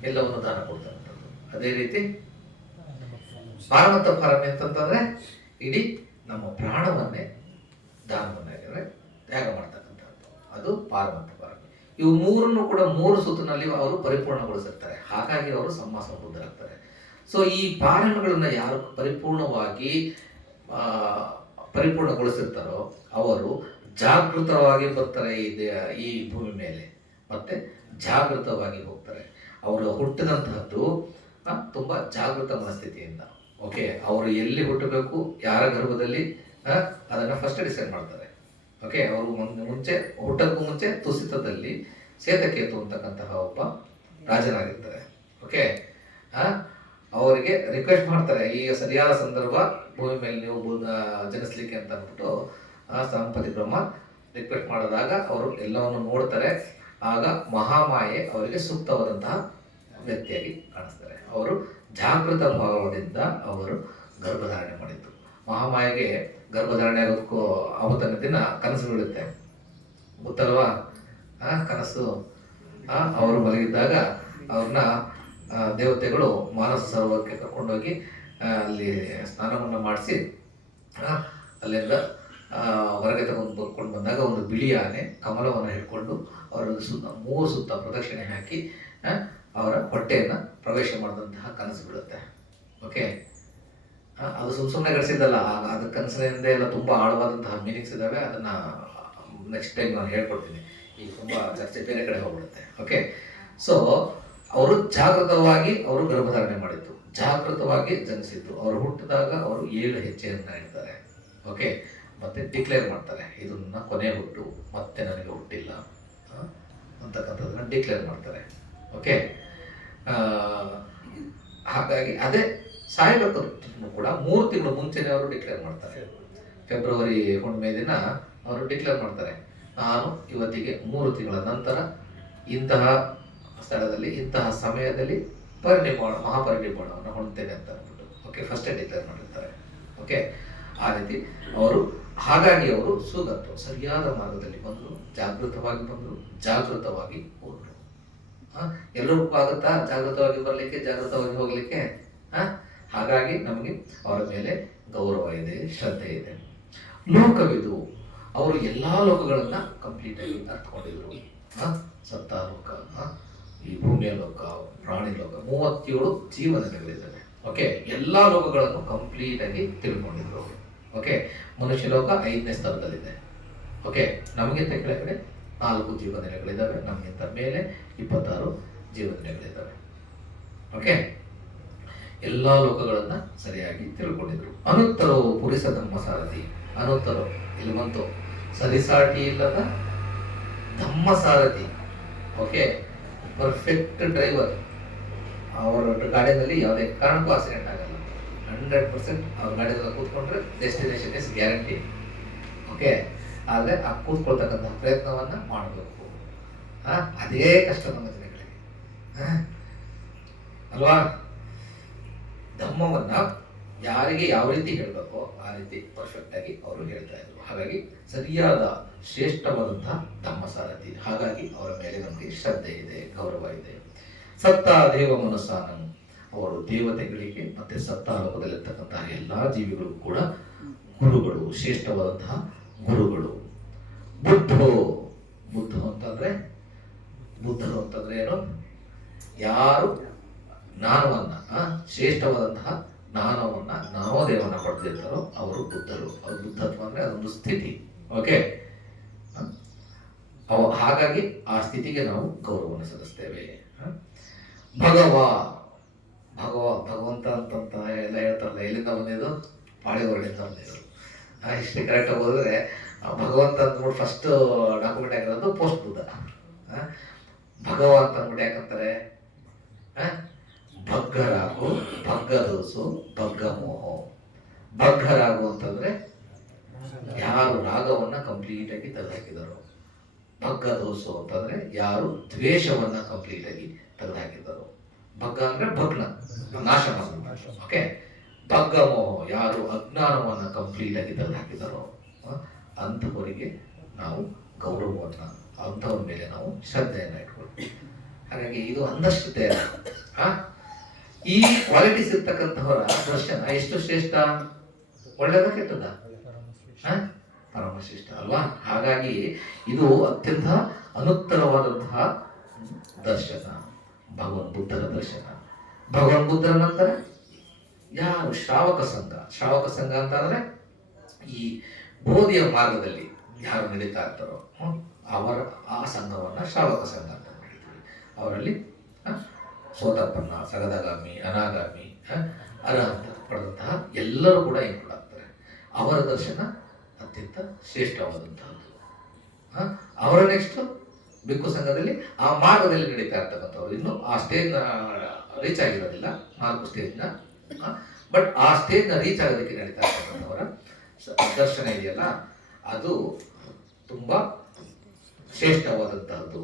ಎಲ್ಲವನ್ನು ದಾನ ಕೊಡ್ತಕ್ಕಂಥದ್ದು. ಅದೇ ರೀತಿ ಪಾರಮತ್ತ ಪಾರಮಿ ಅಂತಂತಂದ್ರೆ ಇಡೀ ನಮ್ಮ ಪ್ರಾಣವನ್ನೇ ದಾನವನ್ನಾಗಿ ತ್ಯಾಗ ಮಾಡ್ತಕ್ಕಂಥದ್ದು, ಅದು ಪಾರಮತ್ತ ಪಾರಮಿ. ಇವು 3 ಕೂಡ 3 ಸುತ್ತಿನಲ್ಲಿ ಅವರು ಪರಿಪೂರ್ಣಗೊಳಿಸಿರ್ತಾರೆ. ಹಾಗಾಗಿ ಅವರು ಸಂಬುದ್ಧರಾಗ್ತಾರೆ. ಸೊ ಈ ಪಾರಮಿಗಳನ್ನ ಯಾರು ಪರಿಪೂರ್ಣವಾಗಿ ಪರಿಪೂರ್ಣಗೊಳಿಸಿರ್ತಾರೋ ಅವರು ಜಾಗೃತವಾಗಿ ಬರ್ತಾರೆ ಈ ಭೂಮಿ ಮೇಲೆ, ಮತ್ತೆ ಜಾಗೃತವಾಗಿ ಹೋಗ್ತಾರೆ. ಅವರು ಹುಟ್ಟಿದಂತಹದ್ದು ತುಂಬಾ ಜಾಗೃತ ಮನಸ್ಥಿತಿಯಿಂದ. ಓಕೆ, ಅವರು ಎಲ್ಲಿ ಹುಟ್ಟಬೇಕು, ಯಾರ ಗರ್ಭದಲ್ಲಿ, ಅದನ್ನ ಫಸ್ಟ್ ಡಿಸೈಡ್ ಮಾಡ್ತಾರೆ. ಓಕೆ, ಅವರು ಹುಟ್ಟಕ್ಕೂ ಮುಂಚೆ ತುಸಿತದಲ್ಲಿ ಸೇತಕೇತು ಅಂತಕ್ಕಂತಹ ಒಬ್ಬ ರಾಜನಾಗಿರ್ತಾರೆ. ಓಕೆ, ಅವರಿಗೆ ರಿಕ್ವೆಸ್ಟ್ ಮಾಡ್ತಾರೆ, ಈಗ ಸರಿಯಾದ ಸಂದರ್ಭ ಭೂಮಿ ಮೇಲೆ ನೀವು ಜನಿಸ್ಲಿಕ್ಕೆ ಅಂತ ಅಂದ್ಬಿಟ್ಟು ಸಂಪತಿ ಬ್ರಹ್ಮ ರಿಕ್ವೆಸ್ಟ್ ಮಾಡಿದಾಗ ಅವರು ಎಲ್ಲವನ್ನು ನೋಡ್ತಾರೆ. ಆಗ ಮಹಾಮಾಯೆ ಅವರಿಗೆ ಸೂಕ್ತವಾದಂತಹ ವ್ಯಕ್ತಿಯಾಗಿ ಕಾಣಿಸ್ತಾರೆ. ಅವರು ಜಾಗೃತ ಭಾವದಿಂದ ಅವರು ಗರ್ಭಧಾರಣೆ ಮಾಡಿದ್ದು. ಮಹಾಮಾಯೆಗೆ ಗರ್ಭಧಾರಣೆ ಆಗೋದಕ್ಕೂ ಅವತ್ತಿನ ದಿನ ಕನಸು ಬೀಳುತ್ತೆ, ಗೊತ್ತಲ್ವಾ? ಕನಸು ಅವರು ಮಲಗಿದ್ದಾಗ ಅವ್ರನ್ನ ದೇವತೆಗಳು ಮಾನಸ ಸರೋವರಕ್ಕೆ ಕರ್ಕೊಂಡೋಗಿ ಅಲ್ಲಿ ಸ್ನಾನವನ್ನು ಮಾಡಿಸಿ ಅಲ್ಲಿಂದ ಹೊರಗೆ ತಗೊಂಡು ಬಂದಾಗ ಒಂದು ಬಿಳಿ ಆನೆ ಕಮಲವನ್ನು ಹಿಡ್ಕೊಂಡು ಅವರ 3 ಸುತ್ತ ಪ್ರದಕ್ಷಿಣೆ ಹಾಕಿ ಅವರ ಹೊಟ್ಟೆಯನ್ನು ಪ್ರವೇಶ ಮಾಡಿದಂತಹ ಕನಸು ಬೀಳುತ್ತೆ. ಓಕೆ, ಅದು ಸುಮ್ಮನೆ ಗಳಿಸಿದ್ದಲ್ಲ, ಅದ್ರ ಕನಸಿನಿಂದ ಎಲ್ಲ ತುಂಬ ಆಳವಾದಂತಹ ಮೀನಿಂಗ್ಸ್ ಇದ್ದಾವೆ. ಅದನ್ನ ನೆಕ್ಸ್ಟ್ ಟೈಮ್ ನಾನು ಹೇಳ್ಕೊಡ್ತೀನಿ. ಈಗ ತುಂಬ ಚರ್ಚೆ ಬೇರೆ ಕಡೆ ಹೋಗ್ಬಿಡುತ್ತೆ. ಓಕೆ, ಸೊ ಅವರು ಜಾಗೃತವಾಗಿ ಅವರು ಗರ್ಭಧಾರಣೆ ಮಾಡಿದ್ದು, ಜಾಗೃತವಾಗಿ ಜನಿಸಿದ್ದು. ಅವರು ಹುಟ್ಟಿದಾಗ ಅವರು 7 ಹೆಜ್ಜೆಯನ್ನ ಇಡ್ತಾರೆ. ಓಕೆ, ಮತ್ತೆ ಡಿಕ್ಲೇರ್ ಮಾಡ್ತಾರೆ, ಇದನ್ನ ಕೊನೆ ಹುಟ್ಟು, ಮತ್ತೆ ನನಗೆ ಹುಟ್ಟಿಲ್ಲ ಅಂತಕ್ಕಂಥದ್ದನ್ನ ಡಿಕ್ಲೇರ್ ಮಾಡ್ತಾರೆ. ಓಕೆ, ಹಾಗಾಗಿ ಅದೇ ಸಾಯಬೇಕು ಕೂಡ 3 ತಿಂಗಳು ಮುಂಚೆನೆ ಅವರು ಡಿಕ್ಲೇರ್ ಮಾಡ್ತಾರೆ. ಫೆಬ್ರವರಿ ಹುಣ್ಣಿಮೆ ದಿನ ಅವರು ಡಿಕ್ಲೇರ್ ಮಾಡ್ತಾರೆ, ನಾನು ಇವತ್ತಿಗೆ 3 ತಿಂಗಳ ನಂತರ ಇಂತಹ ಸ್ಥಳದಲ್ಲಿ ಇಂತಹ ಸಮಯದಲ್ಲಿ ಮಹಾಪರಿನಿರ್ವಾಣವನ್ನು ಹೊಂದ್ತೇನೆ ಅಂತ ಅಂದ್ಬಿಟ್ಟು. ಓಕೆ, ಫಸ್ಟೇ ಡಿಕ್ಲೇರ್ ಮಾಡಿರ್ತಾರೆ. ಓಕೆ, ಆ ರೀತಿ ಅವರು, ಹಾಗಾಗಿ ಅವರು ಸುಗತ್ತು ಸರಿಯಾದ ಮಾರ್ಗದಲ್ಲಿ ಬಂದರು, ಜಾಗೃತವಾಗಿ ಬಂದರು, ಜಾಗೃತವಾಗಿ ಹೋದರು. ಎಲ್ಲರಿಗೂ ಆಗುತ್ತಾ ಜಾಗೃತವಾಗಿ ಬರಲಿಕ್ಕೆ, ಜಾಗೃತವಾಗಿ ಹೋಗ್ಲಿಕ್ಕೆ? ಹಾಗಾಗಿ ನಮಗೆ ಅವರ ಮೇಲೆ ಗೌರವ ಇದೆ, ಶ್ರದ್ಧೆ ಇದೆ. ಲೋಕವಿದು, ಅವರು ಎಲ್ಲಾ ಲೋಕಗಳನ್ನ ಕಂಪ್ಲೀಟ್ ಆಗಿ ಅರ್ಥಕೊಂಡಿದ್ರು. ಸತ್ತಾಲೋಕ, ಈ ಭೂಮಿಯ ಲೋಕ, ಪ್ರಾಣಿ ಲೋಕ, 37 ಜೀವನಗಳಿದ್ದಾವೆ. ಓಕೆ, ಎಲ್ಲಾ ಲೋಕಗಳನ್ನು ಕಂಪ್ಲೀಟ್ ಆಗಿ ತಿಳ್ಕೊಂಡಿದ್ರು. ಓಕೆ, ಮನುಷ್ಯ ಲೋಕ 5ನೇ ಸ್ಥಳದಲ್ಲಿದೆ. ಓಕೆ, ನಮಗಿಂತ ಕೆಳಗಡೆ 4 ಜೀವನೆಲೆಗಳಿದ್ದಾವೆ, ನಮಗಿಂತ ಮೇಲೆ 26 ಜೀವನೆಲೆಗಳಿದ್ದಾವೆ. ಓಕೆ, ಎಲ್ಲಾ ಲೋಕಗಳನ್ನ ಸರಿಯಾಗಿ ತಿಳ್ಕೊಂಡಿದ್ರು. ಅನುತ್ತರೋ ಪುರಿಸ ಧಮ್ಮ ಸಾರಥಿ. ಅನುತ್ತರೋ ಇಲ್ಲಿ ಬಂತು, ಸರಿಸಾಟಿ ಇಲ್ಲದ ಧಮ್ಮ ಸಾರಥಿ. Okay, perfect driver. ಅವರ ಗಾಡಿಯಲ್ಲಿ ಯಾವುದೇ ಕಾರಣಕ್ಕೂ ಆಕ್ಸಿಡೆಂಟ್ ಆಗಲ್ಲ. 100% ಅವ್ರ ಗಾಡಿಯಲ್ಲಿ ಕೂತ್ಕೊಂಡ್ರೆ ಡೆಸ್ಟಿನೇಷನ್ ಇಸ್ ಗ್ಯಾರಂಟಿ. ಓಕೆ, ಆದರೆ ಆ ಕೂತ್ಕೊಳ್ತಕ್ಕಂಥ ಪ್ರಯತ್ನವನ್ನ ಮಾಡಬೇಕು. ಅದೇ ಕಷ್ಟ ನಮ್ಮ ಜನಗಳಿಗೆ, ಅಲ್ವಾ? ಧಮ್ಮವನ್ನ ಯಾರಿಗೆ ಯಾವ ರೀತಿ ಹೇಳಬೇಕೋ ಆ ರೀತಿ ಪರ್ಫೆಕ್ಟ್ ಆಗಿ ಅವರು ಹೇಳ್ತಾ ಇದ್ರು. ಹಾಗಾಗಿ ಸರಿಯಾದ ಶ್ರೇಷ್ಠವಾದಂತಹ ಧಮ್ಮ ಸಾರಥಿ. ಹಾಗಾಗಿ ಅವರ ಮೇಲೆ ನಮಗೆ ಶ್ರದ್ಧೆ ಇದೆ, ಗೌರವ ಇದೆ. ಸತ್ತ ದೇವ ಮನಸ್ಸಾನಂ, ಅವರು ದೇವತೆಗಳಿಗೆ ಮತ್ತೆ ಸತ್ತಾಲೋಕದಲ್ಲಿರ್ತಕ್ಕಂತಹ ಎಲ್ಲಾ ಜೀವಿಗಳಿಗೂ ಕೂಡ ಗುರುಗಳು, ಶ್ರೇಷ್ಠವಾದಂತಹ ಗುರುಗಳು. ಬುದ್ಧರು ಅಂತಂದ್ರೆ ಏನು? ಯಾರು ಜ್ಞಾನವನ್ನ, ಶ್ರೇಷ್ಠವಾದಂತಹ ಜ್ಞಾನವನ್ನ, ಜ್ಞಾನೋದಯವನ್ನ ಪಡೆದಿರ್ತಾರೋ ಅವರು ಬುದ್ಧರು. ಅವ್ರ ಬುದ್ಧತ್ವ ಅಂದ್ರೆ ಅದೊಂದು ಸ್ಥಿತಿ. ಓಕೆ, ಹಾಗಾಗಿ ಆ ಸ್ಥಿತಿಗೆ ನಾವು ಗೌರವವನ್ನು ಸಲ್ಲಿಸ್ತೇವೆ. ಭಗವ ಭಗವಂತ ಅಂತಂತ ಎಲ್ಲ ಹೇಳ್ತಾರಲ್ಲ, ಎಲ್ಲಿಂದ ಬಂದಿದ್ದು? ಪಾಳಿಗೋರಳಿಂದ ಬಂದಿದ್ದು. ಹಿಸ್ಟ್ರಿ ಕರೆಕ್ಟಾಗಿ ಹೋದ್ರೆ ಭಗವಂತ ಅಂದ್ಬಿಟ್ಟು ಫಸ್ಟ್ ಡಾಕ್ಯುಮೆಂಟ್ ಆಗಿರೋದು ಪೋಸ್ಟ್ ಬುದ್ಧ. ಭಗವ ಅಂತ ಅಂದ್ಬಿಟ್ಟು ಯಾಕಂತಾರೆ? ಭಗ್ಗರಾಗು, ಭಗ್ಗದೋಸು, ಭಗ್ಗಮೋಹ. ಭಗ್ಗರಾಗು ಅಂತಂದ್ರೆ ಯಾರು ರಾಗವನ್ನ ಕಂಪ್ಲೀಟ್ ಆಗಿ ತೆಗೆದುಹಾಕಿದರು. ಭಗ್ಗದೋಸು ಅಂತಂದ್ರೆ ಯಾರು ದ್ವೇಷವನ್ನ ಕಂಪ್ಲೀಟ್ ಆಗಿ ತೆಗೆದುಹಾಕಿದರು. ಭಗ್ಗ ಅಂದ್ರೆ ಭಗ್ನ, ನಾಶ ಮಾಡೋದು. ಓಕೆ. ಭಗ್ಗಮೋಹ ಯಾರು ಅಜ್ಞಾನವನ್ನ ಕಂಪ್ಲೀಟ್ ಆಗಿ ತೆಗೆದುಹಾಕಿದರು, ಅಂಥವರಿಗೆ ನಾವು ಗೌರವವನ್ನ, ಅಂಥವ್ರ ಮೇಲೆ ನಾವು ಶ್ರದ್ಧೆಯನ್ನ ಇಟ್ಕೊಳ್ತೀವಿ. ಹಾಗಾಗಿ ಇದು ಅಂಧಶ್ರದ್ಧೆ. ಈ ಕ್ವಾಲಿಟೀಸ್ ಇರ್ತಕ್ಕಂಥವರ ದರ್ಶನ ಎಷ್ಟು ಶ್ರೇಷ್ಠ? ಒಳ್ಳೆಯದ ಕೆಟ್ಟದ? ಪರಮಶ್ರೇಷ್ಠ ಅಲ್ವಾ? ಹಾಗಾಗಿ ಇದು ಅತ್ಯಂತ ಅನುತ್ತರವಾದಂತಹ ದರ್ಶನ, ಭಗವಾನ್ ಬುದ್ಧರ ದರ್ಶನ. ಭಗವಾನ್ ಬುದ್ಧರ ನಂತರ ಯಾರು? ಶ್ರಾವಕ ಸಂಘ. ಶ್ರಾವಕ ಸಂಘ ಅಂತ ಅಂದ್ರೆ ಈ ಬೋಧಿಯ ಮಾರ್ಗದಲ್ಲಿ ಯಾರು ನಡೀತಾ ಇರ್ತಾರೋ ಅವರ ಆ ಸಂಘವನ್ನ ಶ್ರಾವಕ ಸಂಘ ಅಂತ ಮಾಡಿದ್ವಿ. ಅವರಲ್ಲಿ ಸೋತಾಪನ್ನ, ಸಗದಗಾಮಿ, ಅನಾಗಾಮಿ, ಅರ್ಹಂತ ಪಡೆದಂತಹ ಎಲ್ಲರೂ ಕೂಡ ಇನ್ಕ್ಲೂಡ್ ಆಗ್ತಾರೆ. ಅವರ ದರ್ಶನ ಅತ್ಯಂತ ಶ್ರೇಷ್ಠವಾದಂತಹದ್ದು. ಅವರ ನೆಕ್ಸ್ಟ್ ಬಿಕ್ಕು ಸಂಘದಲ್ಲಿ ಆ ಮಾರ್ಗದಲ್ಲಿ ನಡೀತಾ ಇರ್ತಕ್ಕಂಥವ್ರು, ಇನ್ನು ಆ ಸ್ಟೇಜ್ನ ರೀಚ್ ಆಗಿರೋದಿಲ್ಲ, 4 ಸ್ಟೇಜ್ನ. ಬಟ್ ಆ ಸ್ಟೇಜ್ನ ರೀಚ್ ಆಗೋದಕ್ಕೆ ನಡೀತಾ ಇರ್ತಕ್ಕಂಥವರ ದರ್ಶನ ಇದೆಯಲ್ಲ, ಅದು ತುಂಬಾ ಶ್ರೇಷ್ಠವಾದಂತಹದ್ದು.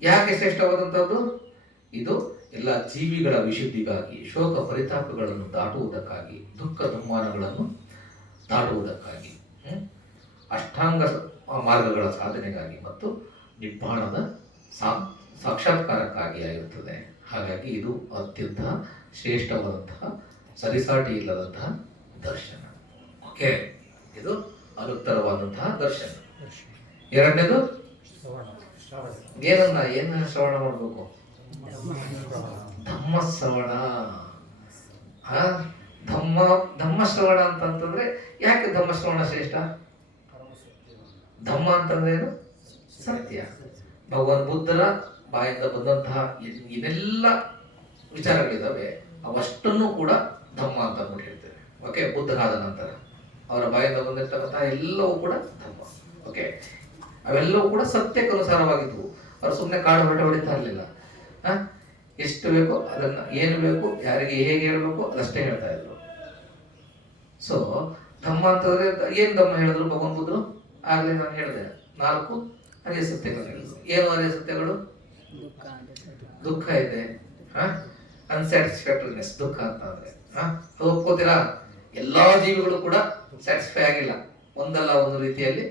ಯಾಕೆ ಶ್ರೇಷ್ಠವಾದಂತಹದ್ದು? ಇದು ಎಲ್ಲ ಜೀವಿಗಳ ವಿಶುದ್ಧಿಗಾಗಿ, ಶೋಕ ಪರಿತಾಪಗಳನ್ನು ದಾಟುವುದಕ್ಕಾಗಿ, ದುಃಖ ದುಮ್ಮಾನಗಳನ್ನು ದಾಟುವುದಕ್ಕಾಗಿ, ಅಷ್ಟಾಂಗ ಮಾರ್ಗಗಳ ಸಾಧನೆಗಾಗಿ ಮತ್ತು ನಿಬ್ಬಾಣದ ಸಾಕ್ಷಾತ್ಕಾರಕ್ಕಾಗಿ ಆಗಿರುತ್ತದೆ. ಹಾಗಾಗಿ ಇದು ಅತ್ಯಂತ ಶ್ರೇಷ್ಠವಾದಂತಹ, ಸರಿಸಾಟಿ ಇಲ್ಲದಂತಹ ದರ್ಶನ. ಓಕೆ, ಇದು ಅನುತ್ತರವಾದಂತಹ ದರ್ಶನ. ಎರಡನೇದು ಏನು ಶ್ರವಣ ಮಾಡಬೇಕು? ಧಮ್ಮ ಶ್ರವಣ. ಧಮ್ಮ ಶ್ರವಣ ಅಂತಂತಂದ್ರೆ ಯಾಕೆ ಧಮ್ಮ ಶ್ರವಣ ಶ್ರೇಷ್ಠ? ಧಮ್ಮ ಅಂತಂದ್ರೆ ಏನು? ಸತ್ಯ. ಭಗವಾನ್ ಬುದ್ಧರ ಬಾಯಿಂದ ಬಂದಂತಹ ಏನೆಲ್ಲ ವಿಚಾರಗಳಿದಾವೆ ಅವಷ್ಟನ್ನು ಕೂಡ ಧಮ್ಮ ಅಂತ ಅಂದ್ಬಿಟ್ಟು ಹೇಳ್ತೇವೆ. ಓಕೆ, ಬುದ್ಧನಾದ ನಂತರ ಅವರ ಬಾಯಿಂದ ಬಂದಿರ್ತಕ್ಕಂತಹ ಎಲ್ಲವೂ ಕೂಡ ಧಮ್ಮ. ಓಕೆ, ಅವೆಲ್ಲವೂ ಕೂಡ ಸತ್ಯಕ್ಕನುಸಾರವಾಗಿದ್ವು. ಅವರು ಸುಮ್ಮನೆ ಕಾಡು ಹೊರಟ ಹೊಡಿತಾ ಇರಲಿಲ್ಲ. ಎಷ್ಟು ಬೇಕೋ ಅದನ್ನ, ಏನು ಬೇಕು, ಯಾರಿಗೆ ಹೇಗೆ ಹೇಳ್ಬೇಕು ಅದಷ್ಟೇ ಹೇಳ್ತಾ ಇದ್ರು. ಸೊ ಧಮ್ಮ ಅಂತಂದ್ರೆ ಏನ್ ಧಮ್ಮ ಹೇಳಿದ್ರು ಭಗವಾನ್ ಬುದ್ಧರು? ಆಗ್ಲೇ ನಾನು ಹೇಳಿದೆ, 4 ಅರಿಯ ಸತ್ಯಗಳು ಹೇಳಿದ್ರು. ಏನು ಅರಿಯ ಸತ್ಯಗಳು? ದುಃಖ ಇದೆ, ಅನ್ಸ್ಯಾಟಿಸ್ಫ್ಯಾಕ್ಟರಿನೆಸ್, ದುಃಖ ಅಂತ ಅಂದ್ರೆ ಅದು ಒಪ್ಕೋತೀರಾ? ಎಲ್ಲಾ ಜೀವಿಗಳು ಕೂಡ ಸ್ಯಾಟಿಸ್ಫೈ ಆಗಿಲ್ಲ, ಒಂದಲ್ಲ ಒಂದು ರೀತಿಯಲ್ಲಿ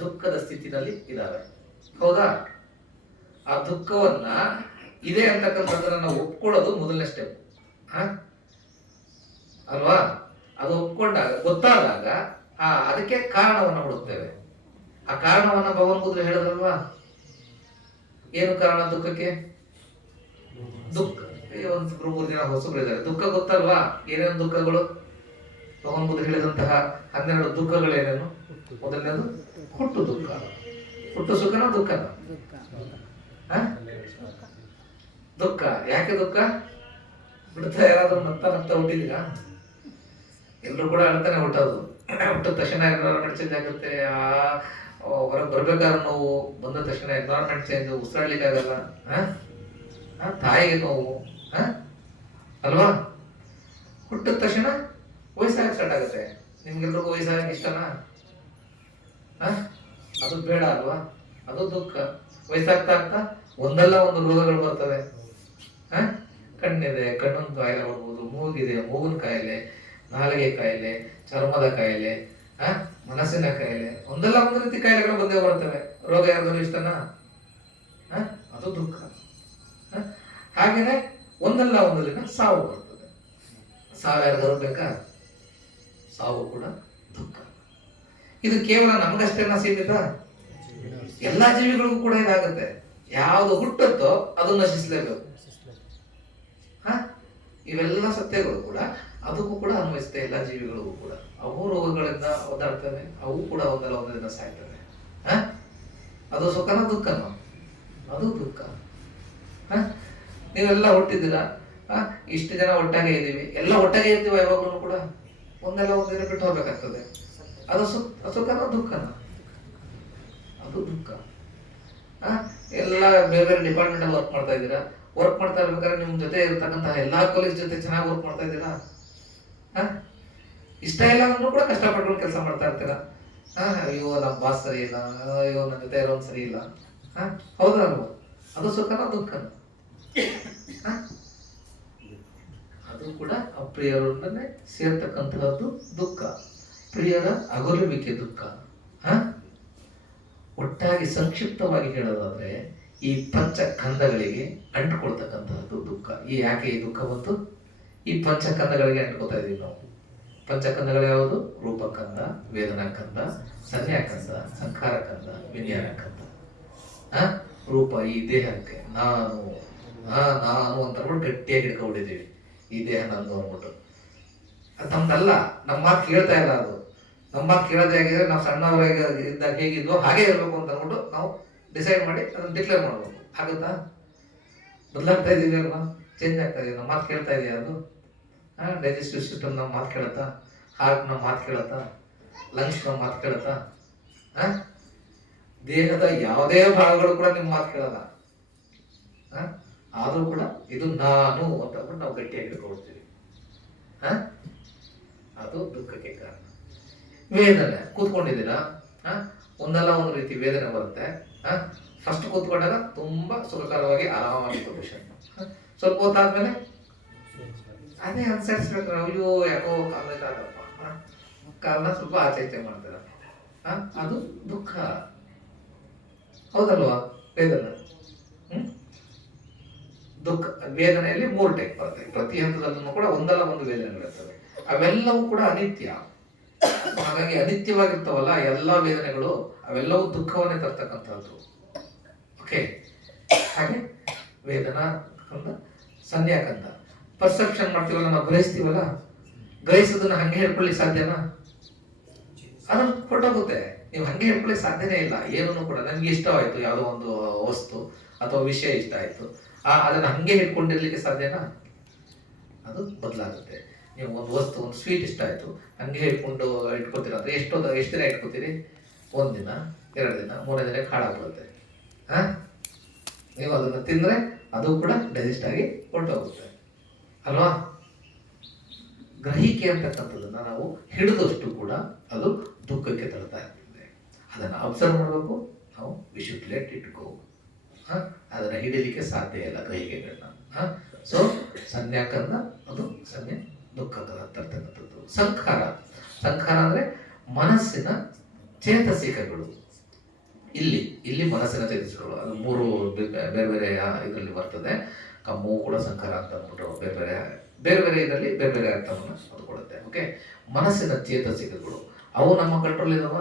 ದುಃಖದ ಸ್ಥಿತಿನಲ್ಲಿ ಇದ್ದಾವೆ. ಹೌದಾ? ಆ ದುಃಖವನ್ನ ಇದೆ ಅಂತಕ್ಕಂಥದ್ದನ್ನ ನಾವು ಒಪ್ಕೊಳ್ಳೋದು ಮೊದಲನೇ ಸ್ಟೆಪ್ ಅಲ್ವಾ? ಅದು ಒಪ್ಕೊಂಡಾಗ, ಗೊತ್ತಾದಾಗ ಅದಕ್ಕೆ ಕಾರಣವನ್ನ ಹುಡುಕ್ತೇವೆ. ಆ ಕಾರಣವನ್ನ ಭಗವಾನ್ ಬುದ್ಧರು ಹೇಳಿದ್ರಲ್ವಾ? ಏನು ಕಾರಣ ದುಃಖಕ್ಕೆ? ದುಃಖ. ಒಂದು 3 ದಿನ ಹೊಸಬರಿದ್ದಾರೆ, ದುಃಖ ಗೊತ್ತಲ್ವಾ? ಏನೇನು ದುಃಖಗಳು? ಭಗವಾನ್ ಬುದ್ಧರು ಹೇಳಿದಂತಹ 12 ದುಃಖಗಳೇನೇನು? ಮೊದಲನೇದು ಹುಟ್ಟು ದುಃಖ. ಹುಟ್ಟು ಸುಖನ ದುಃಖನ? ದುಃಖ. ಯಾಕೆ ದುಃಖ? ಬಿಡ್ತಾ ಯಾರಾದ್ರೂ ನಗ್ತಾ ಹುಟ್ಟಿದೀರಾ? ಎಲ್ಲರೂ ಕೂಡ ಅಳ್ತಾನೆ ಹುಟ್ಟೋದು. ಹುಟ್ಟಿದ ತಕ್ಷಣ ಎನ್ವೈರನ್ಮೆಂಟ್ ಚೇಂಜ್ ಆಗುತ್ತೆ. ಹೊರಗೆ ಬರ್ಬೇಕಾದ್ರೆ ನೋವು, ಬಂದ ತಕ್ಷಣ ಎನ್ವೈರನ್ಮೆಂಟ್ ಚೇಂಜ್, ಉಸಿರಾಡ್ಲಿಕ್ಕೆ ಆಗಲ್ಲ. ತಾಯಿಗೆ ನೋವು ಅಲ್ವಾ? ಹುಟ್ಟಿದ ತಕ್ಷಣ ವಯಸ್ಸಾಗಕ್ಕೆ ಸ್ಟಾರ್ಟ್ ಆಗುತ್ತೆ. ನಿಮ್ಗೆಲ್ರಿಗೂ ವಯಸ್ಸಾಗಕ್ಕೆ ಇಷ್ಟನಾ? ಅದು ಬೇಡ ಅಲ್ವಾ? ಅದು ದುಃಖ. ವಯಸ್ಸಾಗ್ತಾ ಆಗ್ತಾ ಒಂದಲ್ಲ ಒಂದು ರೋಗಗಳು ಬರ್ತವೆ. ಕಣ್ಣಿದೆ, ಕಣ್ಣಿನ ಕಾಯಿಲೆ ಬರ್ಬೋದು, ಮೂಗಿದೆ, ಮೂಗಿನ ಕಾಯಿಲೆ, ನಾಲಿಗೆ ಕಾಯಿಲೆ, ಚರ್ಮದ ಕಾಯಿಲೆ, ಮನಸ್ಸಿನ ಕಾಯಿಲೆ, ಒಂದಲ್ಲ ಒಂದು ರೀತಿ ಕಾಯಿಲೆಗಳು ಬಂದೇ ಬರ್ತವೆ. ರೋಗ ಯಾರಿಗೂ ಇಷ್ಟನಾ? ಅದು ದುಃಖ. ಹಾಗೇನೆ ಒಂದಲ್ಲ ಒಂದು ದಿನ ಸಾವು ಬರ್ತದೆ. ಸಾವು ಯಾರಿಗಾರು ಬೇಕಾ? ಸಾವು ಕೂಡ ದುಃಖ. ಇದು ಕೇವಲ ನಮಗಷ್ಟೇನ ಸೀಮಿತ? ಎಲ್ಲಾ ಜೀವಿಗಳಿಗೂ ಕೂಡ ಇದಾಗುತ್ತೆ. ಯಾವುದು ಹುಟ್ಟುತ್ತೋ ಅದು ನಶಿಸಲೇಬೇಕು. ಇವೆಲ್ಲ ಸತ್ಯಗಳು ಕೂಡ ಅದಕ್ಕೂ ಕೂಡ ಅನ್ವಯಿಸುತ್ತೆ. ಎಲ್ಲ ಜೀವಿಗಳಿಗೂ ಕೂಡ ಅವು ರೋಗಗಳಿಂದ ಒದ್ದಾಡ್ತವೆ, ಅವು ಕೂಡ ಒಂದಲ್ಲ ಒಂದು ದಿನ ಸಾಯ್ತವೆ. ಅದು ಸುಖನ ದುಃಖನ? ಅದು ದುಃಖ. ನೀವೆಲ್ಲ ಹುಟ್ಟಿದ್ದೀರಾ, ಇಷ್ಟು ಜನ ಒಟ್ಟಾಗೆ ಇದ್ದೀವಿ, ಎಲ್ಲ ಒಟ್ಟಾಗೆ ಇರ್ತೀವ ಯಾವಾಗಲೂ ಕೂಡ, ಒಂದೆಲ್ಲ ಒಂದಿನ ಬಿಟ್ಟು ಹೋಗ್ಬೇಕಾಗ್ತದೆ. ಅದು ಸುಖನ ದುಃಖನ? ಅದು ದುಃಖ. ಎಲ್ಲ ಬೇರೆ ಬೇರೆ ಡಿಪಾರ್ಟ್ಮೆಂಟ್ ಅಲ್ಲಿ ವರ್ಕ್ ಮಾಡ್ತಾ ಇದ್ದೀರಾ, ವರ್ಕ್ ಮಾಡ್ತಾ ಇರ್ಬೇಕಾದ್ರೆ ನಿಮ್ ಜೊತೆ ಇರ್ತಕ್ಕಂತಹ ಎಲ್ಲಾ ಕೊಲೀಗ್ಸ್ ಜೊತೆ ಚೆನ್ನಾಗಿ ವರ್ಕ್ ಮಾಡ್ತಾ ಇದ್ದೀರಾ. ಇಷ್ಟ ಇಲ್ಲ ಅಂದ್ರೂ ಕೂಡ ಕಷ್ಟಪಟ್ಟು ಕೆಲಸ ಮಾಡ್ತಾ ಇರ್ತೀರಾ. ಅಯ್ಯೋ ನಮ್ಮ ಬಾಸ್ ಸರಿ ಇಲ್ಲ, ಅಯ್ಯೋ ನನ್ನ ಜೊತೆ ಇರೋನ್ ಸರಿ ಇಲ್ಲ. ಹೌದಲ್ವ? ಅದು ಸುಖನ ದುಃಖನ? ಅದು ಕೂಡ ಅಪ್ರಿಯರೊಡನೆ ಸೇರ್ತಕ್ಕಂತಹದ್ದು ದುಃಖ. ಪ್ರಿಯರ ಅಗಲುವಿಕೆ ದುಃಖ. ಒಟ್ಟಾಗಿ ಸಂಕ್ಷಿಪ್ತವಾಗಿ ಹೇಳೋದಾದ್ರೆ ಈ ಪಂಚಕಂದಗಳಿಗೆ ಅಂಟುಕೊಳ್ತಕ್ಕಂತಹದ್ದು ದುಃಖ. ಯಾಕೆ ಈ ದುಃಖ ಬಂತು? ಈ ಪಂಚಕಂದಗಳಿಗೆ ಅಂಟ್ಕೊತಾ ಇದೀವಿ ನಾವು. ಪಂಚಕಂದಗಳು ಯಾವುದು? ರೂಪಕಂದ, ವೇದನಾಕಂದ, ಸಂಜ್ಞಾಕಂದ, ಸಂಖಾರಕಂದ, ವಿಜ್ಞಾನಕಂದ. ರೂಪ ಈ ದೇಹಕ್ಕೆ ನಾನು ನಾನು ಅಂತ ಅಂದ್ಬಿಟ್ಟು ಗಟ್ಟಿಯಾಗಿ ಹಿಡ್ಕೊಂಡಿದ್ದೀವಿ. ಈ ದೇಹ ನಂದು ಅಂದ್ಬಿಟ್ಟು. ಅದು ನಮ್ದಲ್ಲ, ನಮ್ಮ ಮಾತು ಕೇಳ್ತಾ ಇಲ್ಲ. ಅದು ನಮ್ಮ ಮಾತು ಕೇಳೋದೇ ಆಗಿದ್ರೆ ನಾವು ಸಣ್ಣವರಾಗಿ ಇದ್ದಾಗ ಹೇಗಿದ್ವೋ ಹಾಗೆ ಇರಬೇಕು ಅಂತ ಅಂದ್ಬಿಟ್ಟು ನಾವು ಡಿಸೈಡ್ ಮಾಡಿ ಅದನ್ನು ಡಿಕ್ಲೇರ್ ಮಾಡ್ಬೇಕು. ಆಗುತ್ತಾ? ಬದಲಾಗ್ತಾ ಇದೀವಿ ಅಲ್ವಾ? ಚೇಂಜ್ ಆಗ್ತಾ ಇದೀವಿ. ನಮ್ಮ ಮಾತು ಕೇಳ್ತಾ ಇದೆಯಾ? ಅದು ಡೈಜೆಸ್ಟಿವ್ ಸಿಸ್ಟಮ್ ನಮ್ಮ ಮಾತು ಕೇಳುತ್ತಾ? ಹಾರ್ಟ್ ನಮ್ಮ ಮಾತು ಕೇಳುತ್ತಾ? ಲಂಗ್ಸ್ ನಮ್ಮ ಮಾತು ಕೇಳುತ್ತಾ? ದೇಹದ ಯಾವುದೇ ಭಾಗಗಳು ಕೂಡ ನಿಮ್ಮ ಮಾತು ಕೇಳಲ್ಲ. ಆದ್ರೂ ಕೂಡ ಇದು ನಾನು ಅಂತ ಅಂದ್ಬಿಟ್ಟು ನಾವು ಗಟ್ಟಿಯಾಗಿ ಹಿಡ್ಕೊಳ್ತೀವಿ. ಅದು ದುಃಖಕ್ಕೆ ಕಾರಣ. ವೇದನೆ. ಕೂತ್ಕೊಂಡಿದ್ದೀರಾ, ಒಂದಲ್ಲ ಒಂದು ರೀತಿ ವೇದನೆ ಬರುತ್ತೆ. ಫಸ್ಟ್ ಕೂತ್ಕೊಂಡಾಗ ತುಂಬಾ ಸುಖಕರವಾಗಿ ಆರಾಮಾಗಿ ಪೊಸಿಷನ್. ಸ್ವಲ್ಪ ಹೊತ್ತಾದ್ಮೇಲೆ ಅದೇ ಅನ್ಸ್ಯಾಟಿಸ್ಫ್ಯಾಕ್ಟರಿ. ಅಯ್ಯೋ ಯಾಕೋ ಕಾಲಪ್ಪ, ಕಾರಣ ಸ್ವಲ್ಪ ಆಚೆ ಈಚೆ ಮಾಡ್ತಾರೆ. ಅದು ದುಃಖ. ಹೌದಲ್ವಾ? ವೇದನೆ. ದುಃಖ ವೇದನೆಯಲ್ಲಿ 3 ಟೈಪ್ ಬರ್ತದೆ. ಪ್ರತಿ ಹಂತದಲ್ಲೂ ಕೂಡ ಒಂದಲ್ಲ ಒಂದು ವೇದನೆಗಳಿರ್ತವೆ. ಅವೆಲ್ಲವೂ ಕೂಡ ಅನಿತ್ಯ. ಹಾಗಾಗಿ ಅನಿತ್ಯವಾಗಿರ್ತಾವಲ್ಲ ಎಲ್ಲ ವೇದನೆಗಳು, ಅವೆಲ್ಲವೂ ದುಃಖವನ್ನೇ ತರ್ತಕ್ಕಂಥದ್ದು. ಓಕೆ. ಹಾಗೆ ವೇದನಾ ಕಂದ, ಸಂಜ್ಞಾಕಂದ. ಪರ್ಸೆಪ್ಷನ್ ಮಾಡ್ತೀವಲ್ಲ, ನಾವು ಗ್ರಹಿಸ್ತೀವಲ್ಲ, ಗ್ರಹಿಸೋದನ್ನ ಹಂಗೆ ಹೇಳ್ಕೊಳ್ಳಿಕ್ಕೆ ಸಾಧ್ಯನಾ? ಅದನ್ನು ಹೊರಟೋಗುತ್ತೆ. ನೀವು ಹಂಗೆ ಹೇಳ್ಕೊಳ್ಳಿಕ್ಕೆ ಸಾಧ್ಯನೇ ಇಲ್ಲ. ಏನನ್ನು ಕೂಡ ನನ್ಗೆ ಇಷ್ಟವಾಯ್ತು, ಯಾವುದೋ ಒಂದು ವಸ್ತು ಅಥವಾ ವಿಷಯ ಇಷ್ಟ ಆಯ್ತು, ಅದನ್ನ ಹಂಗೆ ಇಟ್ಕೊಂಡಿರ್ಲಿಕ್ಕೆ ಸಾಧ್ಯನಾ? ಅದು ಬದಲಾಗುತ್ತೆ. ನೀವು ಒಂದು ವಸ್ತು, ಒಂದು ಸ್ವೀಟ್ ಇಷ್ಟ ಆಯ್ತು, ಹಂಗೆ ಇಟ್ಕೊತೀರ ಅಂದ್ರೆ ಎಷ್ಟು ದಿನ ಇಟ್ಕೋತೀರಿ? 1 ದಿನ, 2 ದಿನ, 3ನೇ ದಿನಕ್ಕೆ ಹಾಳಾಗ್ಬಿಡುತ್ತೆ. ನೀವು ಅದನ್ನು ತಿಂದ್ರೆ ಅದು ಕೂಡ ಡೈಜೆಸ್ಟ್ ಆಗಿ ಹೊರಟೋಗುತ್ತೆ ಅಲ್ವಾ? ಗ್ರಹಿಕೆ ಅಂತಕ್ಕಂಥದ್ದನ್ನ ನಾವು ಹಿಡಿದಷ್ಟು ಕೂಡ ಅದು ದುಃಖಕ್ಕೆ ತಳ್ತಾ ಇರ್ತದೆ. ಅದನ್ನ ಅಬ್ಸರ್ವ್ ಮಾಡಬೇಕು ನಾವು. We should let it go. ಅದನ್ನ ಹಿಡಿಲಿಕ್ಕೆ ಸಾಧ್ಯ ಇಲ್ಲ ಗ್ರಹಿಕೆಗಳನ್ನ. ಸೊ ಸಂಜ್ಞಾಕಂದ, ಅದು ಸಂಜ್ಞೆ ದುಃಖದ ತರ್ತಕ್ಕಂಥದ್ದು. ಸಂಖಾರ. ಸಂಖಾರ ಅಂದ್ರೆ ಮನಸ್ಸಿನ ಚೇತಸಿಕಗಳು. ಇಲ್ಲಿ ಮನಸ್ಸಿನ ಚೇತಸಿಕಗಳು. ಅದು 3 ಬೇರೆ ಬೇರೆ ಇದರಲ್ಲಿ ಬರ್ತದೆ. ಕಮ್ಮು ಕೂಡ ಸಂಖಾರ ಅಂತ ಅಂದ್ಬಿಟ್ಟು ಬೇರೆ ಬೇರೆ ಇದರಲ್ಲಿ ಬೇರೆ ಬೇರೆ ಅರ್ಥವನ್ನು ಅದು ಕೊಡುತ್ತೆ. ಓಕೆ. ಮನಸ್ಸಿನ ಚೇತಸಿಕಗಳು ಅವು ನಮ್ಮ ಕಂಟ್ರೋಲ್ ಇದಾವ?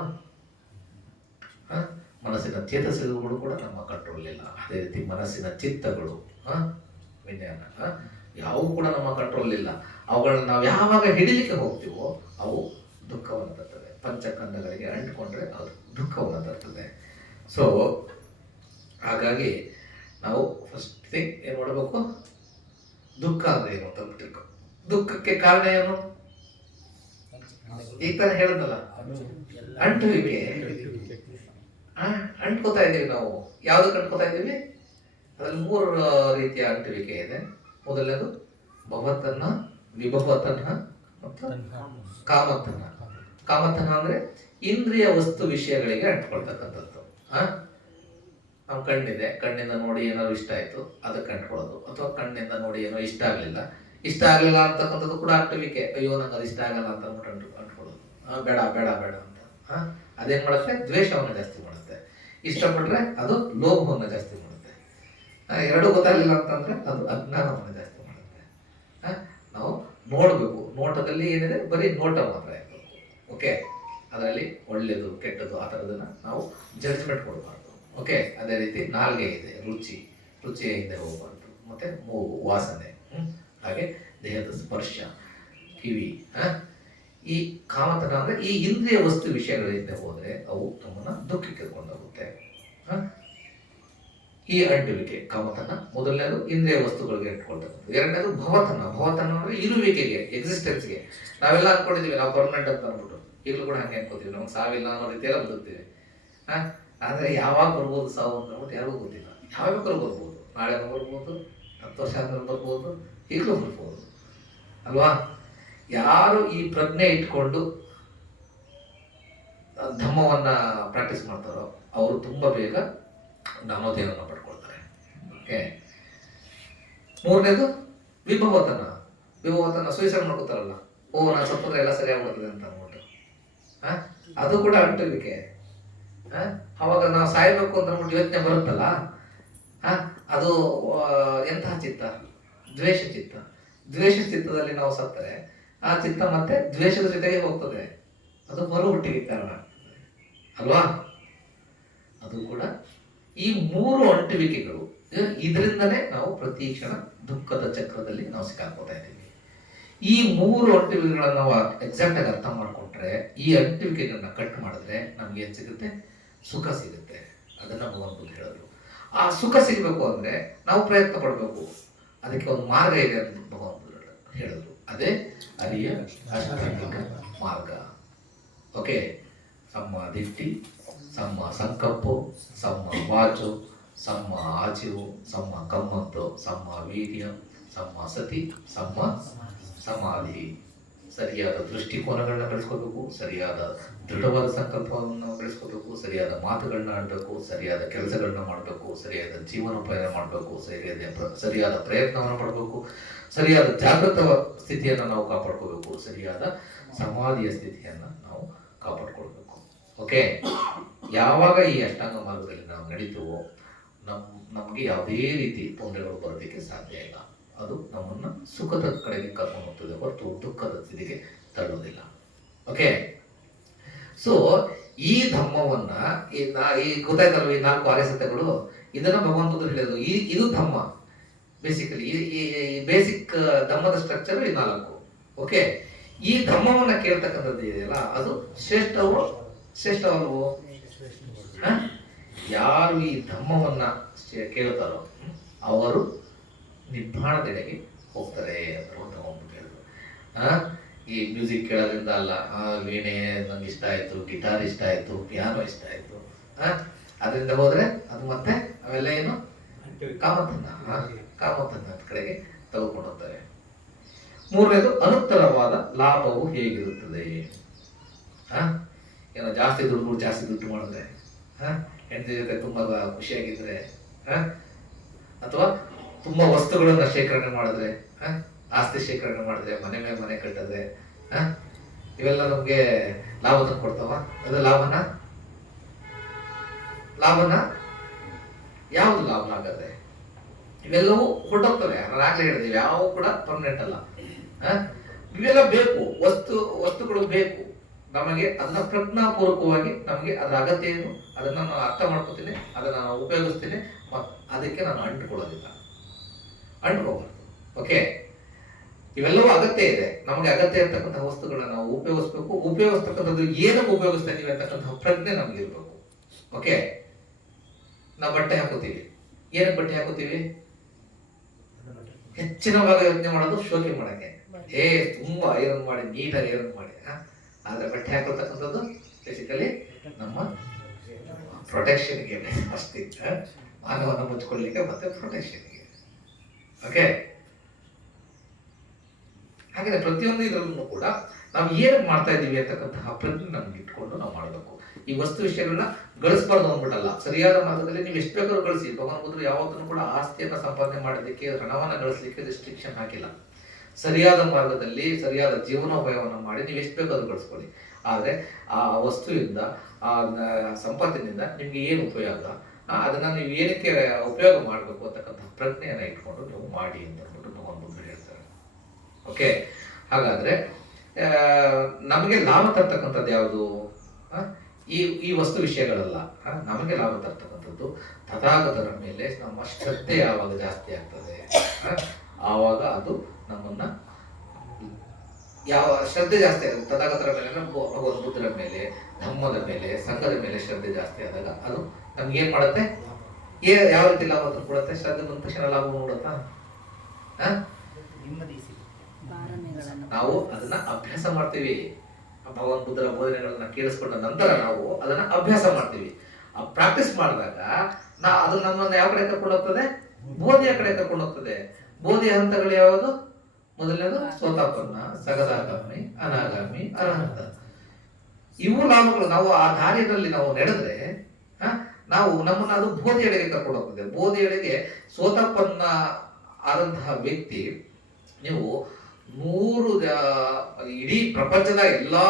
ಮನಸ್ಸಿನ ಚೇತಸಿಕಗಳು ಕೂಡ ನಮ್ಮ ಕಂಟ್ರೋಲ್ ಇಲ್ಲ. ಅದೇ ರೀತಿ ಮನಸ್ಸಿನ ಚಿತ್ತಗಳು, ವಿಜ್ಞಾನ, ಯಾವು ಕೂಡ ನಮ್ಮ ಕಂಟ್ರೋಲ್ ಇಲ್ಲ. ಅವುಗಳನ್ನ ನಾವು ಯಾವಾಗ ಹಿಡಿಲಿಕ್ಕೆ ಹೋಗ್ತೀವೋ ಅವು ದುಃಖವನ್ನು ತರ್ತದೆ. ಪಂಚಕಂದಗಳಿಗೆ ಅಂಟ್ಕೊಂಡ್ರೆ ಅದು ದುಃಖವನ್ನು ತರ್ತದೆ. ಸೊ ಹಾಗಾಗಿ ನಾವು ಫಸ್ಟ್ ಥಿಂಗ್ ಏನು ಮಾಡಬೇಕು? ದುಃಖ ಅಂದ್ರೆ ಏನು ಅಂತ ತಿಳ್ಕೊ. ದುಃಖಕ್ಕೆ ಕಾರಣ ಏನು? ಈ ತರ ಹೇಳಿದ್ನಲ್ಲ, ಅಂಟುವಿಕೆ. ಅಂಟ್ಕೋತಾ ಇದ್ದೀವಿ ನಾವು. ಯಾವ್ದಕ್ಕೆ ಅಂಟ್ಕೋತಾ ಇದ್ದೀವಿ? ಅದ್ರಲ್ಲಿ 3 ರೀತಿಯ ಅಂಟುವಿಕೆ ಇದೆ. ಮೊದಲನೇದು ಭವತನ, ವಿಭವತನ ಮತ್ತು ಕಾಮತನ. ಕಾಮತನ ಅಂದ್ರೆ ಇಂದ್ರಿಯ ವಸ್ತು ವಿಷಯಗಳಿಗೆ ಅಂಟ್ಕೊಳ್ತಕ್ಕಂಥದ್ದು. ನಾವು ಕಣ್ಣಿದೆ, ಕಣ್ಣಿಂದ ನೋಡಿ ಏನಾದ್ರು ಇಷ್ಟ ಆಯ್ತು ಅದಕ್ಕೆ ಅಂಟ್ಕೊಳ್ಳೋದು. ಅಥವಾ ಕಣ್ಣಿಂದ ನೋಡಿ ಏನೋ ಇಷ್ಟ ಆಗ್ಲಿಲ್ಲ ಅಂತಕ್ಕಂಥದ್ದು ಕೂಡ ಅಂಟುವಿಕೆ. ಅಯ್ಯೋ ನಂಗೆ ಅದು ಇಷ್ಟ ಆಗಲ್ಲ ಅಂತ ಅಂಟ್ಕೊಳ್ಳೋದು. ಬೇಡ ಬೇಡ ಬೇಡ ಅಂತ. ಅದೇನ್ ಮಾಡುತ್ತೆ? ದ್ವೇಷವನ್ನು ಜಾಸ್ತಿ ಮಾಡುತ್ತೆ. ಇಷ್ಟಪಟ್ರೆ ಅದು ಲೋಭವನ್ನು ಜಾಸ್ತಿ ಮಾಡುತ್ತೆ. ಎರಡು ಗೊತ್ತಾಗಲಿಲ್ಲ ಅಂತಂದ್ರೆ ಅದು ಅಜ್ಞಾನವನ್ನು ಜಾಸ್ತಿ ಮಾಡುತ್ತೆ. ನಾವು ನೋಡ್ಬೇಕು. ನೋಟದಲ್ಲಿ ಏನಿದೆ? ಬರೀ ನೋಟ ಮಾತ್ರ ಇರಬೇಕು. ಓಕೆ. ಅದರಲ್ಲಿ ಒಳ್ಳೇದು ಕೆಟ್ಟದ್ದು ಆ ಥರದನ್ನ ನಾವು ಜಡ್ಜ್ಮೆಂಟ್ ಕೊಡಬಾರ್ದು. ಓಕೆ. ಅದೇ ರೀತಿ ನಾಲ್ಗೆ ಇದೆ, ರುಚಿಯ ಹಿಂದೆ ಹೋಗಬಾರ್ದು. ಮತ್ತೆ ಮೂಗು, ವಾಸನೆ, ಹಾಗೆ ದೇಹದ ಸ್ಪರ್ಶ, ಕಿವಿ. ಈ ಕಾಮತನ ಅಂದ್ರೆ ಈ ಇಂದ್ರಿಯ ವಸ್ತು ವಿಷಯಗಳ ಹಿಂದೆ ಹೋದ್ರೆ ಅವು ನಮ್ಮನ್ನ ದುಃಖಕ್ಕೆ ಕೊಂಡೋಗುತ್ತೆ. ಈ ಅಂಟುವಿಕೆ ಕಾಮತನ ಮೊದಲನೇದು ಇಂದ್ರಿಯ ವಸ್ತುಗಳಿಗೆ ಇಟ್ಕೊಳ್ತಕ್ಕಂಥ. ಎರಡನೇದು ಭವತನ. ಭವತನ ಅಂದ್ರೆ ಇರುವಿಕೆಗೆ, ಎಕ್ಸಿಸ್ಟೆನ್ಸ್ಗೆ. ನಾವೆಲ್ಲ ಅನ್ಕೊಂಡಿದೀವಿ ನಾವು ಪರ್ಮನೆಂಟ್ ಅಂತ ಅಂದ್ಬಿಟ್ಟು, ಈಗಲೂ ಕೂಡ ಹಂಗೆ ಅನ್ಕೋತೀವಿ, ನಮ್ಗೆ ಸಾವಿಲ್ಲ ಅನ್ನೋ ರೀತಿಯೆಲ್ಲ ಬದುಕ್ತೀವಿ. ಆದರೆ ಯಾವಾಗ ಬರ್ಬೋದು ಸಾವು ಅಂತ ಅಂದ್ಬಿಟ್ಟು ಯಾರಿಗೂ ಗೊತ್ತಿಲ್ಲ. ಯಾವಾಗ ಬೇಕಾದ್ರೂ ಬರ್ಬೋದು, ನಾಳೆ ಬರ್ಬೋದು, 10 ವರ್ಷ ಆದ್ಮೇಲೆ ಬರ್ಬೋದು, ಈಗಲೂ ಬರ್ಬೋದು ಅಲ್ವಾ. ಯಾರು ಈ ಪ್ರಜ್ಞೆ ಇಟ್ಕೊಂಡು ಧಮ್ಮವನ್ನ ಪ್ರಾಕ್ಟೀಸ್ ಮಾಡ್ತಾರೋ ಅವರು ತುಂಬಾ ಬೇಗ ಜ್ಞಾನೋದಯವನ್ನು ಪಡ್ಕೊಳ್ತಾರೆ. ಓಕೆ. ಮೂರನೇದು ವಿಭವತನ. ವಿಭವತನ ಸೂಸೈಡ್ ಮಾಡ್ಕೋತಾರಲ್ಲ, ನಾನು ಸತ್ತಂದ್ರೆ ಎಲ್ಲ ಸರಿಯಾಗ್ಬಿಡ್ತದೆ ಅಂತ ಅಂದ್ಬಿಟ್ಟು, ಅದು ಕೂಡ ಅಂಟುವಿಕೆ. ಅವಾಗ ನಾವು ಸಾಯ್ಬೇಕು ಅಂತ ಅಂದ್ಬಿಟ್ಟು ಯೋಚನೆ ಬರುತ್ತಲ್ಲ, ಅದು ಎಂತಹ ಚಿತ್ತ? ದ್ವೇಷ ಚಿತ್ತ. ದ್ವೇಷ ಚಿತ್ತದಲ್ಲಿ ನಾವು ಸತ್ತರೆ ಆ ಚಿತ್ತ ಮತ್ತೆ ದ್ವೇಷದ ಜೊತೆಗೆ ಹೋಗ್ತದೆ, ಅದು ಮರು ಹುಟ್ಟಿಗೆ ಕಾರಣ ಅಲ್ವಾ. ಅದು ಕೂಡ ಈ ಮೂರು ಅಂಟುವಿಕೆಗಳು, ಇದರಿಂದನೇ ನಾವು ಪ್ರತಿ ಕ್ಷಣ ದುಃಖದ ಚಕ್ರದಲ್ಲಿ ನಾವು ಸಿಕ್ಕಾಕೋತಾ ಇದ್ದೀವಿ. ಈ ಮೂರು ಅಂಟುವಿಕೆಗಳನ್ನ ನಾವು ಎಕ್ಸಾಕ್ಟ್ ಆಗಿ ಅರ್ಥ ಮಾಡ್ಕೊಂಡ್ರೆ, ಈ ಅಂಟುವಿಕೆಗಳನ್ನ ಕಟ್ ಮಾಡಿದ್ರೆ ನಮ್ಗೆ ಏನ್ ಸಿಗುತ್ತೆ? ಸುಖ ಸಿಗುತ್ತೆ. ಅದನ್ನ ಭಗವಂತ ಬುದ್ಧ ಹೇಳಿದ್ರು. ಆ ಸುಖ ಸಿಗಬೇಕು ಅಂದ್ರೆ ನಾವು ಪ್ರಯತ್ನ ಪಡಬೇಕು. ಅದಕ್ಕೆ ಒಂದು ಮಾರ್ಗ ಇದೆ ಅಂತ ಭಗವಂತ ಹೇಳಿದ್ರು. ಅದೇ ಅರಿಯ ಅಷ್ಟಾಂಗಿಕ ಮಾರ್ಗ. ಓಕೆ. ಸಮ್ಮ ದಿಟ್ಟಿ, ಸಮ್ಮ ಸಂಕಪ್ಪು, ಸಮ್ಮ ವಾಚು, ಸಮ್ಮ ಆಚಿವು, ಸಮ್ಮ ಕಮ್ಮತ್ತು, ಸಮ್ಮ ವೀರ್ಯ, ಸಮ್ಮ ಸತಿ, ಸಮ್ಮ ಸಮಾಧಿ. ಸರಿಯಾದ ದೃಷ್ಟಿಕೋನಗಳನ್ನ ಬೆಳೆಸ್ಕೋಬೇಕು, ಸರಿಯಾದ ದೃಢವಾದ ಸಂಕಲ್ಪವನ್ನು ಬೆಳೆಸ್ಕೋಬೇಕು, ಸರಿಯಾದ ಮಾತುಗಳನ್ನ ಆಡಬೇಕು, ಸರಿಯಾದ ಕೆಲಸಗಳನ್ನ ಮಾಡಬೇಕು, ಸರಿಯಾದ ಜೀವನೋಪಾಯ ಮಾಡಬೇಕು, ಸರಿಯಾದ ಪ್ರಯತ್ನವನ್ನು ಮಾಡಬೇಕು, ಸರಿಯಾದ ಜಾಗೃತ ಸ್ಥಿತಿಯನ್ನು ನಾವು ಕಾಪಾಡ್ಕೋಬೇಕು, ಸರಿಯಾದ ಸಮಾಧಿಯ ಸ್ಥಿತಿಯನ್ನು ನಾವು ಕಾಪಾಡ್ಕೊಳ್ಬೇಕು. ಓಕೆ. ಯಾವಾಗ ಈ ಅಷ್ಟಾಂಗ ಮಾರ್ಗದಲ್ಲಿ ನಾವು ನಡೀತೀವೋ ನಮಗೆ ಯಾವುದೇ ರೀತಿ ತೊಂದರೆಗಳು ಬರೋದಕ್ಕೆ ಸಾಧ್ಯ ಇಲ್ಲ. ಅದು ನಮ್ಮನ್ನ ಸುಖದ ಕಡೆಗೆ ಕರ್ಕೊಂಡು ಹೋಗ್ತದೆ ಹೊರತು ದುಃಖದ ಸ್ಥಿತಿಗೆ ತಳ್ಳೋದಿಲ್ಲ. ಓಕೆ. ಸೊ ಈ ಧಮ್ಮವನ್ನ ಈ ಗೊತ್ತಾಯ್ತಲ್ವ, ಈ 4 ಆರ್ಯ ಸತ್ಯಗಳು, ಇದನ್ನ ಭಗವಂತರು ಹೇಳಿದ್ರು. ಇದು ಧಮ್ಮ. ಬೇಸಿಕಲಿ ಈ ಬೇಸಿಕ್ ಧಮ್ಮದ ಸ್ಟ್ರಕ್ಚರ್ ಈ 4. ಓಕೆ. ಈ ಧಮ್ಮವನ್ನ ಕೇಳ್ತಕ್ಕಂಥದ್ದು ಇದೆಯಲ್ಲ, ಅದು ಶ್ರೇಷ್ಠವಲ್ವೋ? ಯಾರು ಈ ಧಮ್ಮವನ್ನ ಕೇಳ್ತಾರೋ ಅವರು ನಿಬ್ಬಾಣದೆಡೆಗೆ ಹೋಗ್ತಾರೆ ಅಂತ ಭಗವಂತ ಹೇಳಿದ್ರು. ಈ ಮ್ಯೂಸಿಕ್ ಕೇಳೋದ್ರಿಂದ ಅಲ್ಲ, ವೀಣೆ ನಂಗೆ ಇಷ್ಟ ಆಯ್ತು, ಗಿಟಾರ್ ಇಷ್ಟ ಆಯ್ತು, ಪಿಯಾನೋ ಇಷ್ಟ ಆಯ್ತು, ಅದರಿಂದ ಹೋದ್ರೆ ಅದು ಮತ್ತೆ ಅವೆಲ್ಲ ಏನು ಕಾಮತನ್ನ ಕಡೆಗೆ ತೆಗೆದುಕೊಂಡು ಹೋಗ್ತಾರೆ. ಮೂರನೇದು ಅನುತ್ತರವಾದ ಲಾಭವು ಹೇಗಿರುತ್ತದೆ? ಏನೋ ಜಾಸ್ತಿ ದುಡ್ಡು ಮಾಡಿದ್ರೆ, ಹೆಂಡತಿ ಜೊತೆ ತುಂಬಾ ಖುಷಿಯಾಗಿದ್ರೆ, ಅಥವಾ ತುಂಬಾ ವಸ್ತುಗಳನ್ನ ಶೇಖರಣೆ ಮಾಡಿದ್ರೆ, ಆಸ್ತಿ ಶೇಖರಣೆ ಮಾಡಿದ್ರೆ, ಮನೆ ಮೇಲೆ ಮನೆ ಕಟ್ಟಿದ್ರೆ, ಇವೆಲ್ಲ ನಮ್ಗೆ ಲಾಭ ತಂದು ಕೊಡ್ತಾವ? ಅದು ಲಾಭನ ಯಾವ್ದು ಲಾಭ ಹಾಗಾದ್ರೆ? ಇವೆಲ್ಲವೂ ಹೊರಟೋಗ್ತವೆ. ನಾನು ಆಗ್ಲೇ ಹೇಳಿದೀವಿ, ಯಾವ ಕೂಡ ಪರ್ಮನೆಂಟ್ ಅಲ್ಲ. ಇವೆಲ್ಲ ಬೇಕು, ವಸ್ತುಗಳು ಬೇಕು ನಮಗೆ. ಅದನ್ನ ಪ್ರಜ್ಞಾಪೂರ್ವಕವಾಗಿ ನಮಗೆ ಅದರ ಅಗತ್ಯ ಏನು ಅದನ್ನ ನಾನು ಅರ್ಥ ಮಾಡ್ಕೋತೀನಿ, ಅದನ್ನ ನಾನು ಉಪಯೋಗಿಸ್ತೀನಿ, ಅದಕ್ಕೆ ನಾನು ಅಂಟ್ಕೊಳ್ಳೋದಿಲ್ಲ, ಅಂಟ್ಕೋಬಾರ್ದು. ಓಕೆ. ಇವೆಲ್ಲವೂ ಅಗತ್ಯ ಇದೆ, ನಮಗೆ ಅಗತ್ಯ ಇರ್ತಕ್ಕಂತಹ ವಸ್ತುಗಳನ್ನ ನಾವು ಉಪಯೋಗಿಸ್ಬೇಕು. ಉಪಯೋಗಿಸ್ತಕ್ಕಂಥದ್ದು ಏನಕ್ಕೆ ಉಪಯೋಗಿಸ್ತಾ ಇದೀವಿ ಅಂತಕ್ಕಂತಹ ಪ್ರಜ್ಞೆ ನಮ್ಗೆ ಇರ್ಬೇಕು. ಓಕೆ. ನಾವು ಬಟ್ಟೆ ಹಾಕೋತೀವಿ, ಏನಕ್ಕೆ ಬಟ್ಟೆ ಹಾಕೋತೀವಿ? ಹೆಚ್ಚಿನ ಭಾಗ ಯೋಚನೆ ಮಾಡೋದು ಶೋಕಿ ಮಾಡಕ್ಕೆ, ತುಂಬಾ ಐರನ್ ಮಾಡಿ, ನೀಟಾಗಿ ಐರನ್ ಮಾಡಿ. ಆದ್ರೆ ಬಟ್ಟೆ ಹಾಕೋತಕ್ಕಂಥದ್ದು ಬೇಸಿಕಲಿ ನಮ್ಮ ಪ್ರೊಟೆಕ್ಷನ್ಗೆ ಅಷ್ಟೇ, ಮಾನವನ್ನ ಮುಚ್ಕೊಳ್ಳಿಕ್ಕೆ ಮತ್ತೆ ಪ್ರೊಟೆಕ್ಷನ್ಗೆ. ಓಕೆ. ಹಾಗೆ ಪ್ರತಿಯೊಂದು ಇದರಲ್ಲೂ ಕೂಡ ನಾವು ಏನು ಮಾಡ್ತಾ ಇದ್ದೀವಿ ಅಂತಕ್ಕಂತಹ ಪ್ರಜ್ಞೆ ನಮ್ಗೆ ಇಟ್ಕೊಂಡು ನಾವು ಮಾಡಬೇಕು. ಈ ವಸ್ತು ವಿಷಯಗಳನ್ನ ಗಳಿಸಬಾರ್ದು ಅಂದ್ಬಿಟ್ಟಲ್ಲ, ಸರಿಯಾದ ಮಾರ್ಗದಲ್ಲಿ ನೀವು ಎಷ್ಟು ಬೇಕಾದ್ರೂ ಗಳಿಸಿ. ಭಗವಂತರು ಯಾವತ್ತೂ ಕೂಡ ಆಸ್ತಿಯನ್ನ ಸಂಪಾದನೆ ಮಾಡೋದಕ್ಕೆ, ಹಣವನ್ನ ಗಳಿಸಲಿಕ್ಕೆ ರಿಸ್ಟ್ರಿಕ್ಷನ್ ಹಾಕಿಲ್ಲ. ಸರಿಯಾದ ಮಾರ್ಗದಲ್ಲಿ ಸರಿಯಾದ ಜೀವನೋಪಾಯವನ್ನು ಮಾಡಿ ನೀವು ಎಷ್ಟು ಬೇಕಾದ್ರೂ ಗಳಿಸ್ಕೊಳ್ಳಿ. ಆದರೆ ಆ ವಸ್ತುವಿಂದ, ಆ ಸಂಪತ್ತಿನಿಂದ ನಿಮ್ಗೆ ಏನು ಉಪಯೋಗ, ಅದನ್ನ ನೀವು ಏನಕ್ಕೆ ಉಪಯೋಗ ಮಾಡಬೇಕು ಅಂತಕ್ಕಂಥ ಪ್ರಜ್ಞೆಯನ್ನ ಇಟ್ಕೊಂಡು ನೀವು ಮಾಡಿ ಅಂತ ಅಂದ್ಬಿಟ್ಟು ಭಗವಂತ ಹೇಳ್ತಾರೆ. ಓಕೆ. ಹಾಗಾದ್ರೆ ನಮಗೆ ಲಾಭ ತರ್ತಕ್ಕಂಥದ್ದು ಯಾವುದು? ಈ ವಸ್ತು ವಿಷಯಗಳಲ್ಲ. ನಮಗೆ ಲಾಭ ತರ್ತಕ್ಕಂಥದ್ದು ತಥಾಗತರ ಮೇಲೆ ನಮ್ಮ ಶ್ರದ್ಧೆ ಯಾವಾಗ ಜಾಸ್ತಿ ಆಗ್ತದೆ, ಆವಾಗ ಅದು ನಮ್ಮನ್ನ, ಯಾವ ಶ್ರದ್ಧೆ ಜಾಸ್ತಿ ಆಗುತ್ತೆ ತಥಾಗತರ ಮೇಲೆ, ಭಗವದ್ ಬುದ್ಧರ ಮೇಲೆ, ಧಮ್ಮದ ಮೇಲೆ, ಸಂಘದ ಮೇಲೆ ಶ್ರದ್ಧೆ ಜಾಸ್ತಿ ಆದಾಗ ಅದು ನಮ್ಗೆ ಏನ್ ಮಾಡುತ್ತೆ? ಯಾವ ರೀತಿ ಲಾಭ ತಂದು ಕೊಡುತ್ತೆ? ಶ್ರದ್ಧೆ ಬಂದ ತಕ್ಷಣ ಲಾಭ ನೋಡುತ್ತಾ? ನಾವು ಅದನ್ನ ಅಭ್ಯಾಸ ಮಾಡ್ತೀವಿ. ಭಗವಾನ್ ಬುದ್ಧರ ಬೋಧನೆಗಳನ್ನ ಕೇಳಿಸ್ಕೊಂಡ ನಂತರ ನಾವು ಅದನ್ನ ಅಭ್ಯಾಸ ಮಾಡ್ತೀವಿ. ಪ್ರಾಕ್ಟೀಸ್ ಮಾಡಿದಾಗ ಅದು ನಮ್ಮನ್ನ ಯಾವ ಕಡೆ ಕರ್ಕೊಂಡು ಹೋಗ್ತದೆ? ಬೋಧಿಯ ಕಡೆ ಕರ್ಕೊಂಡು ಹೋಗ್ತದೆ. ಬೋಧಿಯ ಹಂತಗಳು ಯಾವುದು? ಮೊದಲನೇದು ಸೋತಾಪನ್ನ, ಸಗದಾಗಾಮಿ, ಅನಾಗಾಮಿ, ಅರಹಂತ. ಇವು ಲಾಭಗಳು. ನಾವು ಆ ದಾರಿಯಲ್ಲಿ ನಾವು ನಡೆದ್ರೆ ನಾವು ನಮ್ಮನ್ನ ಅದು ಬೋಧಿಯೆಡೆಗೆ ಕರ್ಕೊಂಡು ಹೋಗ್ತದೆ. ಬೋಧಿಯೆಡೆಗೆ ಸೋತಾಪನ್ನ ಆದಂತಹ ವ್ಯಕ್ತಿ, ನೀವು 100 ಇಡೀ ಪ್ರಪಂಚದ ಎಲ್ಲಾ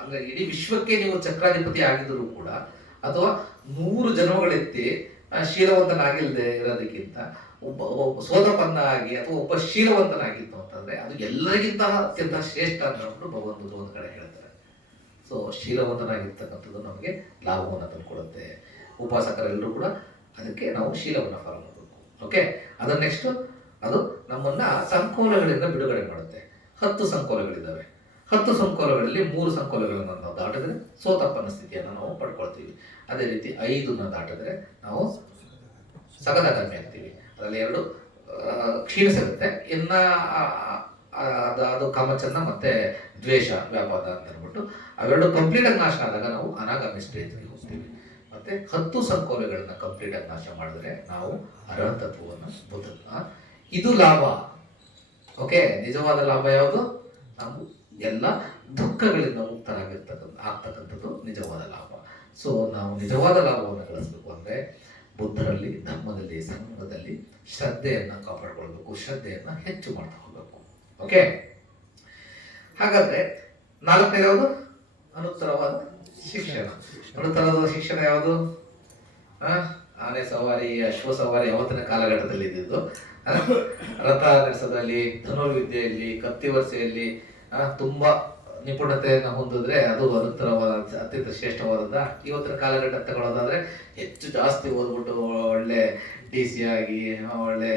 ಅಂದ್ರೆ ಇಡೀ ವಿಶ್ವಕ್ಕೆ ನೀವು ಚಕ್ರಾಧಿಪತಿ ಆಗಿದ್ದರೂ ಕೂಡ, ಅಥವಾ 100 ಜನ್ಮಗಳೆತ್ತಿ ಶೀಲವಂತನಾಗಿಲ್ಲದೆ ಇರೋದಕ್ಕಿಂತ ಒಬ್ಬ ಸೋದಪನ್ನ ಆಗಿ ಅಥವಾ ಒಬ್ಬ ಶೀಲವಂತನಾಗಿತ್ತು ಅಂತಂದ್ರೆ ಅದು ಎಲ್ಲರಿಗಿಂತ ಅತ್ಯಂತ ಶ್ರೇಷ್ಠ ಅನ್ನೋದು ಭಗವಂತ ಒಂದು ಕಡೆ ಹೇಳ್ತಾರೆ. ಸೊ ಶೀಲವಂತನಾಗಿರ್ತಕ್ಕಂಥದ್ದು ನಮಗೆ ಲಾಭವನ್ನು ತಂದುಕೊಡುತ್ತೆ. ಉಪಾಸಕರೆಲ್ಲರೂ ಕೂಡ ಅದಕ್ಕೆ ನಾವು ಶೀಲವನ್ನು ಫಾಲೋ ಮಾಡಬೇಕು. ಓಕೆ, ಅದನ್ನ ನೆಕ್ಸ್ಟ್ ಅದು ನಮ್ಮನ್ನ ಸಂಕೋಲಗಳಿಂದ ಬಿಡುಗಡೆ ಮಾಡುತ್ತೆ. 10 ಸಂಕೋಲಗಳಿದ್ದಾವೆ. 10 ಸಂಕೋಲಗಳಲ್ಲಿ 3 ಸಂಕೋಲಗಳನ್ನು ನಾವು ದಾಟಿದ್ರೆ ಸೋತಪ್ಪನ ಸ್ಥಿತಿಯನ್ನು ನಾವು ಪಡ್ಕೊಳ್ತೀವಿ. ಅದೇ ರೀತಿ 5ನ್ನ ದಾಟಿದ್ರೆ ನಾವು ಸಗದಾಗಾಮಿ ಆಗ್ತೀವಿ. ಅದರಲ್ಲಿ 2 ಕ್ಷೀಣಿಸಿರುತ್ತೆ. ಇನ್ನ ಅದು ಕಾಮಚನ್ನ ಮತ್ತೆ ದ್ವೇಷ, ವ್ಯಾಪಾರ ಅಂತ ಅಂದ್ಬಿಟ್ಟು ಅವೆರಡು ಕಂಪ್ಲೀಟ್ ಆಗಿ ನಾಶ ಆದಾಗ ನಾವು ಅನಾಗಾಮಿ ಸ್ಟೇಜ್ಗೆ ಹೋಗ್ತೀವಿ. ಮತ್ತೆ 10 ಸಂಕೋಲೆಗಳನ್ನ ಕಂಪ್ಲೀಟ್ ಆಗಿ ನಾಶ ಮಾಡಿದ್ರೆ ನಾವು ಅರಹಂತತ್ವವನ್ನು ಬದುಕ. ಇದು ಲಾಭ. ಓಕೆ, ನಿಜವಾದ ಲಾಭ ಯಾವುದು? ನಾವು ಎಲ್ಲ ದುಃಖಗಳಿಂದ ಆಗ್ತಕ್ಕಂಥದ್ದು ನಿಜವಾದ ಲಾಭ. ಸೊ ನಾವು ನಿಜವಾದ ಲಾಭವನ್ನು ಗಳಿಸ್ಬೇಕು ಅಂದ್ರೆ ಬುದ್ಧರಲ್ಲಿ, ಧರ್ಮದಲ್ಲಿ, ಸಂಘದಲ್ಲಿ ಶ್ರದ್ಧೆಯನ್ನು ಕಾಪಾಡ್ಕೊಳ್ಬೇಕು, ಶ್ರದ್ಧೆಯನ್ನು ಹೆಚ್ಚು ಮಾಡ್ತಾ ಹೋಗ್ಬೇಕು. ಓಕೆ, ಹಾಗಾದ್ರೆ 4ನೇ ಯಾವುದು? ಅನುತ್ತರವಾದ ಶಿಕ್ಷಣ. ಅನುತ್ತರವಾದ ಶಿಕ್ಷಣ ಯಾವುದು? ಆನೆ ಸವಾರಿ, ಅಶ್ವ ಸವಾರಿ ಯಾವತ್ತಿನ ಕಾಲಘಟ್ಟದಲ್ಲಿ ಇದ್ದಿದ್ದು. ರಥ ನಡೆಸೋದ್ರಲ್ಲಿ, ಧನುರ್ವಿದ್ಯೆಯಲ್ಲಿ, ಕತ್ತಿ ವರ್ಷೆಯಲ್ಲಿ ತುಂಬಾ ನಿಪುಣತೆಯನ್ನು ಹೊಂದಿದ್ರೆ ಅದು ಅನುತ್ತರವಾದ ಅತ್ಯಂತ ಶ್ರೇಷ್ಠವಾದ. ಇವತ್ತಿನ ಕಾಲಘಟ್ಟ ತಗೊಳ್ಳೋದಾದ್ರೆ ಹೆಚ್ಚು ಜಾಸ್ತಿ ಓದ್ಬಿಟ್ಟು ಒಳ್ಳೆ DC ಆಗಿ, ಒಳ್ಳೆ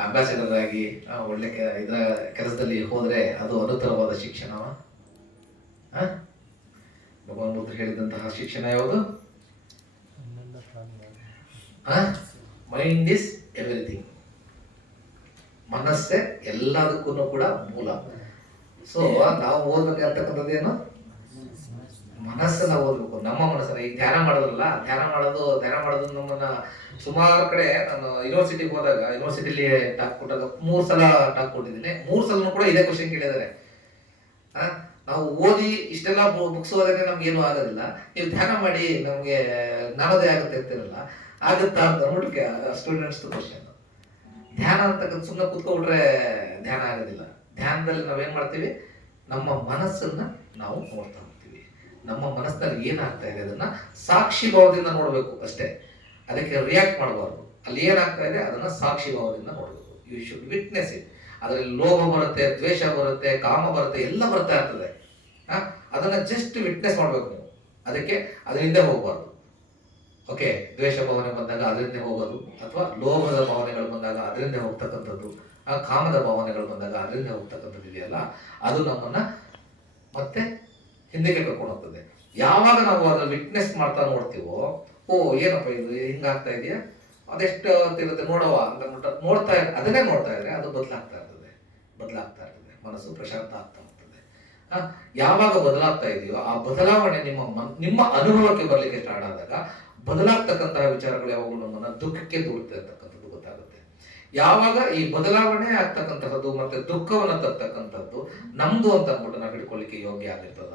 ಅಂಬಾಸಿಡರ್ ಆಗಿ, ಒಳ್ಳೆ ಇದರ ಕೆಲಸದಲ್ಲಿ ಹೋದ್ರೆ ಅದು ಅನುತ್ತರವಾದ ಶಿಕ್ಷಣವ? ಭಗವಾನ್ ಬುದ್ಧರು ಹೇಳಿದಂತಹ ಶಿಕ್ಷಣ ಯಾವುದು? Mind is everything. ಮನಸ್ಸೇ ಎಲ್ಲದಕ್ಕೂ ಕೂಡ ಮೂಲ. ಸೊ ನಾವು ಓದ್ಬೇಕಾಗ್ತಕ್ಕಂಥದ್ದು ಏನು? ಮನಸ್ಸನ್ನ ಓದ್ಬೇಕು. ನಮ್ಮ ಮನಸ್ಸನ್ನ ಈಗ ಧ್ಯಾನ ಮಾಡೋದಲ್ಲ, ಧ್ಯಾನ ಮಾಡೋದು ನಮ್ಮನ್ನ ಸುಮಾರು ಕಡೆ. ನಾನು ಯೂನಿವರ್ಸಿಟಿಗೆ ಹೋದಾಗ, ಯೂನಿವರ್ಸಿಟಿಲಿ ಟಾಕ್ ಕೊಟ್ಟಾಗ 3 ಸಲ ಟಾಕ್ ಕೊಟ್ಟಿದ್ದೀನಿ. 3 ಸಲನೂ ಕೂಡ ಇದೇ ಕ್ವಶನ್ ಕೇಳಿದ್ದಾರೆ. ನಾವು ಓದಿ ಇಷ್ಟೆಲ್ಲ ಬುಕ್ಸ್ ಓದಿದ್ರೆ ನಮ್ಗೆ ಏನೂ ಆಗೋದಿಲ್ಲ, ನೀವು ಧ್ಯಾನ ಮಾಡಿ ನಮ್ಗೆ ಜ್ಞಾನೋದಯ ಆಗುತ್ತೆ ಅಂತಿರಲ್ಲ, ಆಗುತ್ತಾ ಅಂತ ಅಂದ್ಬಿಟ್ಟು ಸ್ಟೂಡೆಂಟ್ಸ್ ಕ್ವಶನ್. ಧ್ಯಾನ ಅಂತಕ್ಕಂಥ ಸುಮ್ಮನೆ ಕೂತ್ಕೊಂಡ್ಬಿಟ್ರೆ ಧ್ಯಾನ ಆಗೋದಿಲ್ಲ. ಧ್ಯಾನದಲ್ಲಿ ನಾವೇನ್ ಮಾಡ್ತೀವಿ? ನಮ್ಮ ಮನಸ್ಸನ್ನ ನಾವು ನೋಡ್ತಾ ಹೋಗ್ತೀವಿ. ನಮ್ಮ ಮನಸ್ಸಿನಲ್ಲಿ ಏನಾಗ್ತಾ ಇದೆ ಅದನ್ನ ಸಾಕ್ಷಿ ಭಾವದಿಂದ ನೋಡ್ಬೇಕು ಅಷ್ಟೇ. ಅದಕ್ಕೆ ರಿಯಾಕ್ಟ್ ಮಾಡಬಾರ್ದು. ಅಲ್ಲಿ ಏನಾಗ್ತಾ ಇದೆ ಅದನ್ನ ಸಾಕ್ಷಿ ಭಾವದಿಂದ ನೋಡ್ಬೇಕು. You should witness it. ಅದರಲ್ಲಿ ಲೋಭ ಬರುತ್ತೆ, ದ್ವೇಷ ಬರುತ್ತೆ, ಕಾಮ ಬರುತ್ತೆ, ಎಲ್ಲ ಬರ್ತಾ ಇರ್ತದೆ. ಅದನ್ನ ಜಸ್ಟ್ ವಿಟ್ನೆಸ್ ಮಾಡ್ಬೇಕು ನೀವು. ಅದಕ್ಕೆ ಅದರಿಂದ ಹೋಗ್ಬಾರ್ದು. ಓಕೆ, ದ್ವೇಷ ಭಾವನೆ ಬಂದಾಗ ಅದರಿಂದ ಹೋಗೋದು, ಅಥವಾ ಲೋಭದ ಭಾವನೆಗಳು ಬಂದಾಗ ಅದರಿಂದ ಹೋಗ್ತಕ್ಕಂಥದ್ದು, ಕಾಮದ ಭಾವನೆಗಳು ಬಂದಾಗ ಅದರಿಂದ ಹೋಗ್ತಕ್ಕಂಥದ್ದು ಇದೆಯಲ್ಲ, ಅದು ನಮ್ಮನ್ನ ಮತ್ತೆ ಹಿಂದಕ್ಕೆ ಕರ್ಕೊಂಡು ಹೋಗ್ತದೆ. ಯಾವಾಗ ನಾವು ಅದನ್ನ ವಿಟ್ನೆಸ್ ಮಾಡ್ತಾ ನೋಡ್ತೀವೋ, ಓ ಏನಪ್ಪ ಇದು ಹಿಂಗಾಗ್ತಾ ಇದೆಯಾ, ಅದೆಷ್ಟು ಇರುತ್ತೆ ನೋಡವ ಅಂತ ನೋಡ್ತಾ ಅದನ್ನೇ ನೋಡ್ತಾ ಇದ್ರೆ ಅದು ಬದಲಾಗ್ತಾ ಇರ್ತದೆ. ಮನಸ್ಸು ಪ್ರಶಾಂತ ಆಗ್ತಾ ಹೋಗ್ತದೆ. ಯಾವಾಗ ಬದಲಾಗ್ತಾ ಇದೆಯೋ ಆ ಬದಲಾವಣೆ ನಿಮ್ಮ ಅನುಭವಕ್ಕೆ ಬರ್ಲಿಕ್ಕೆ ಸ್ಟಾರ್ಟ್ ಆದಾಗ ಬದಲಾಗ್ತಕ್ಕಂತಹ ವಿಚಾರಗಳು ಯಾವಾಗಲೂ ನಮ್ಮನ್ನ ದುಃಖಕ್ಕೆ ದೂಡುತ್ತೆ ಅಂತಕ್ಕಂಥದ್ದು ಗೊತ್ತಾಗುತ್ತೆ. ಯಾವಾಗ ಈ ಬದಲಾವಣೆ ಆಗ್ತಕ್ಕಂತಹದ್ದು ಮತ್ತೆ ದುಃಖವನ್ನ ತರ್ತಕ್ಕಂಥದ್ದು ನಮ್ದು ಅಂತ ಅಂದ್ಬಿಟ್ಟು ನಾವು ಹಿಡ್ಕೊಳ್ಳಿಕ್ಕೆ ಯೋಗ್ಯ ಆಗಿರ್ತದ,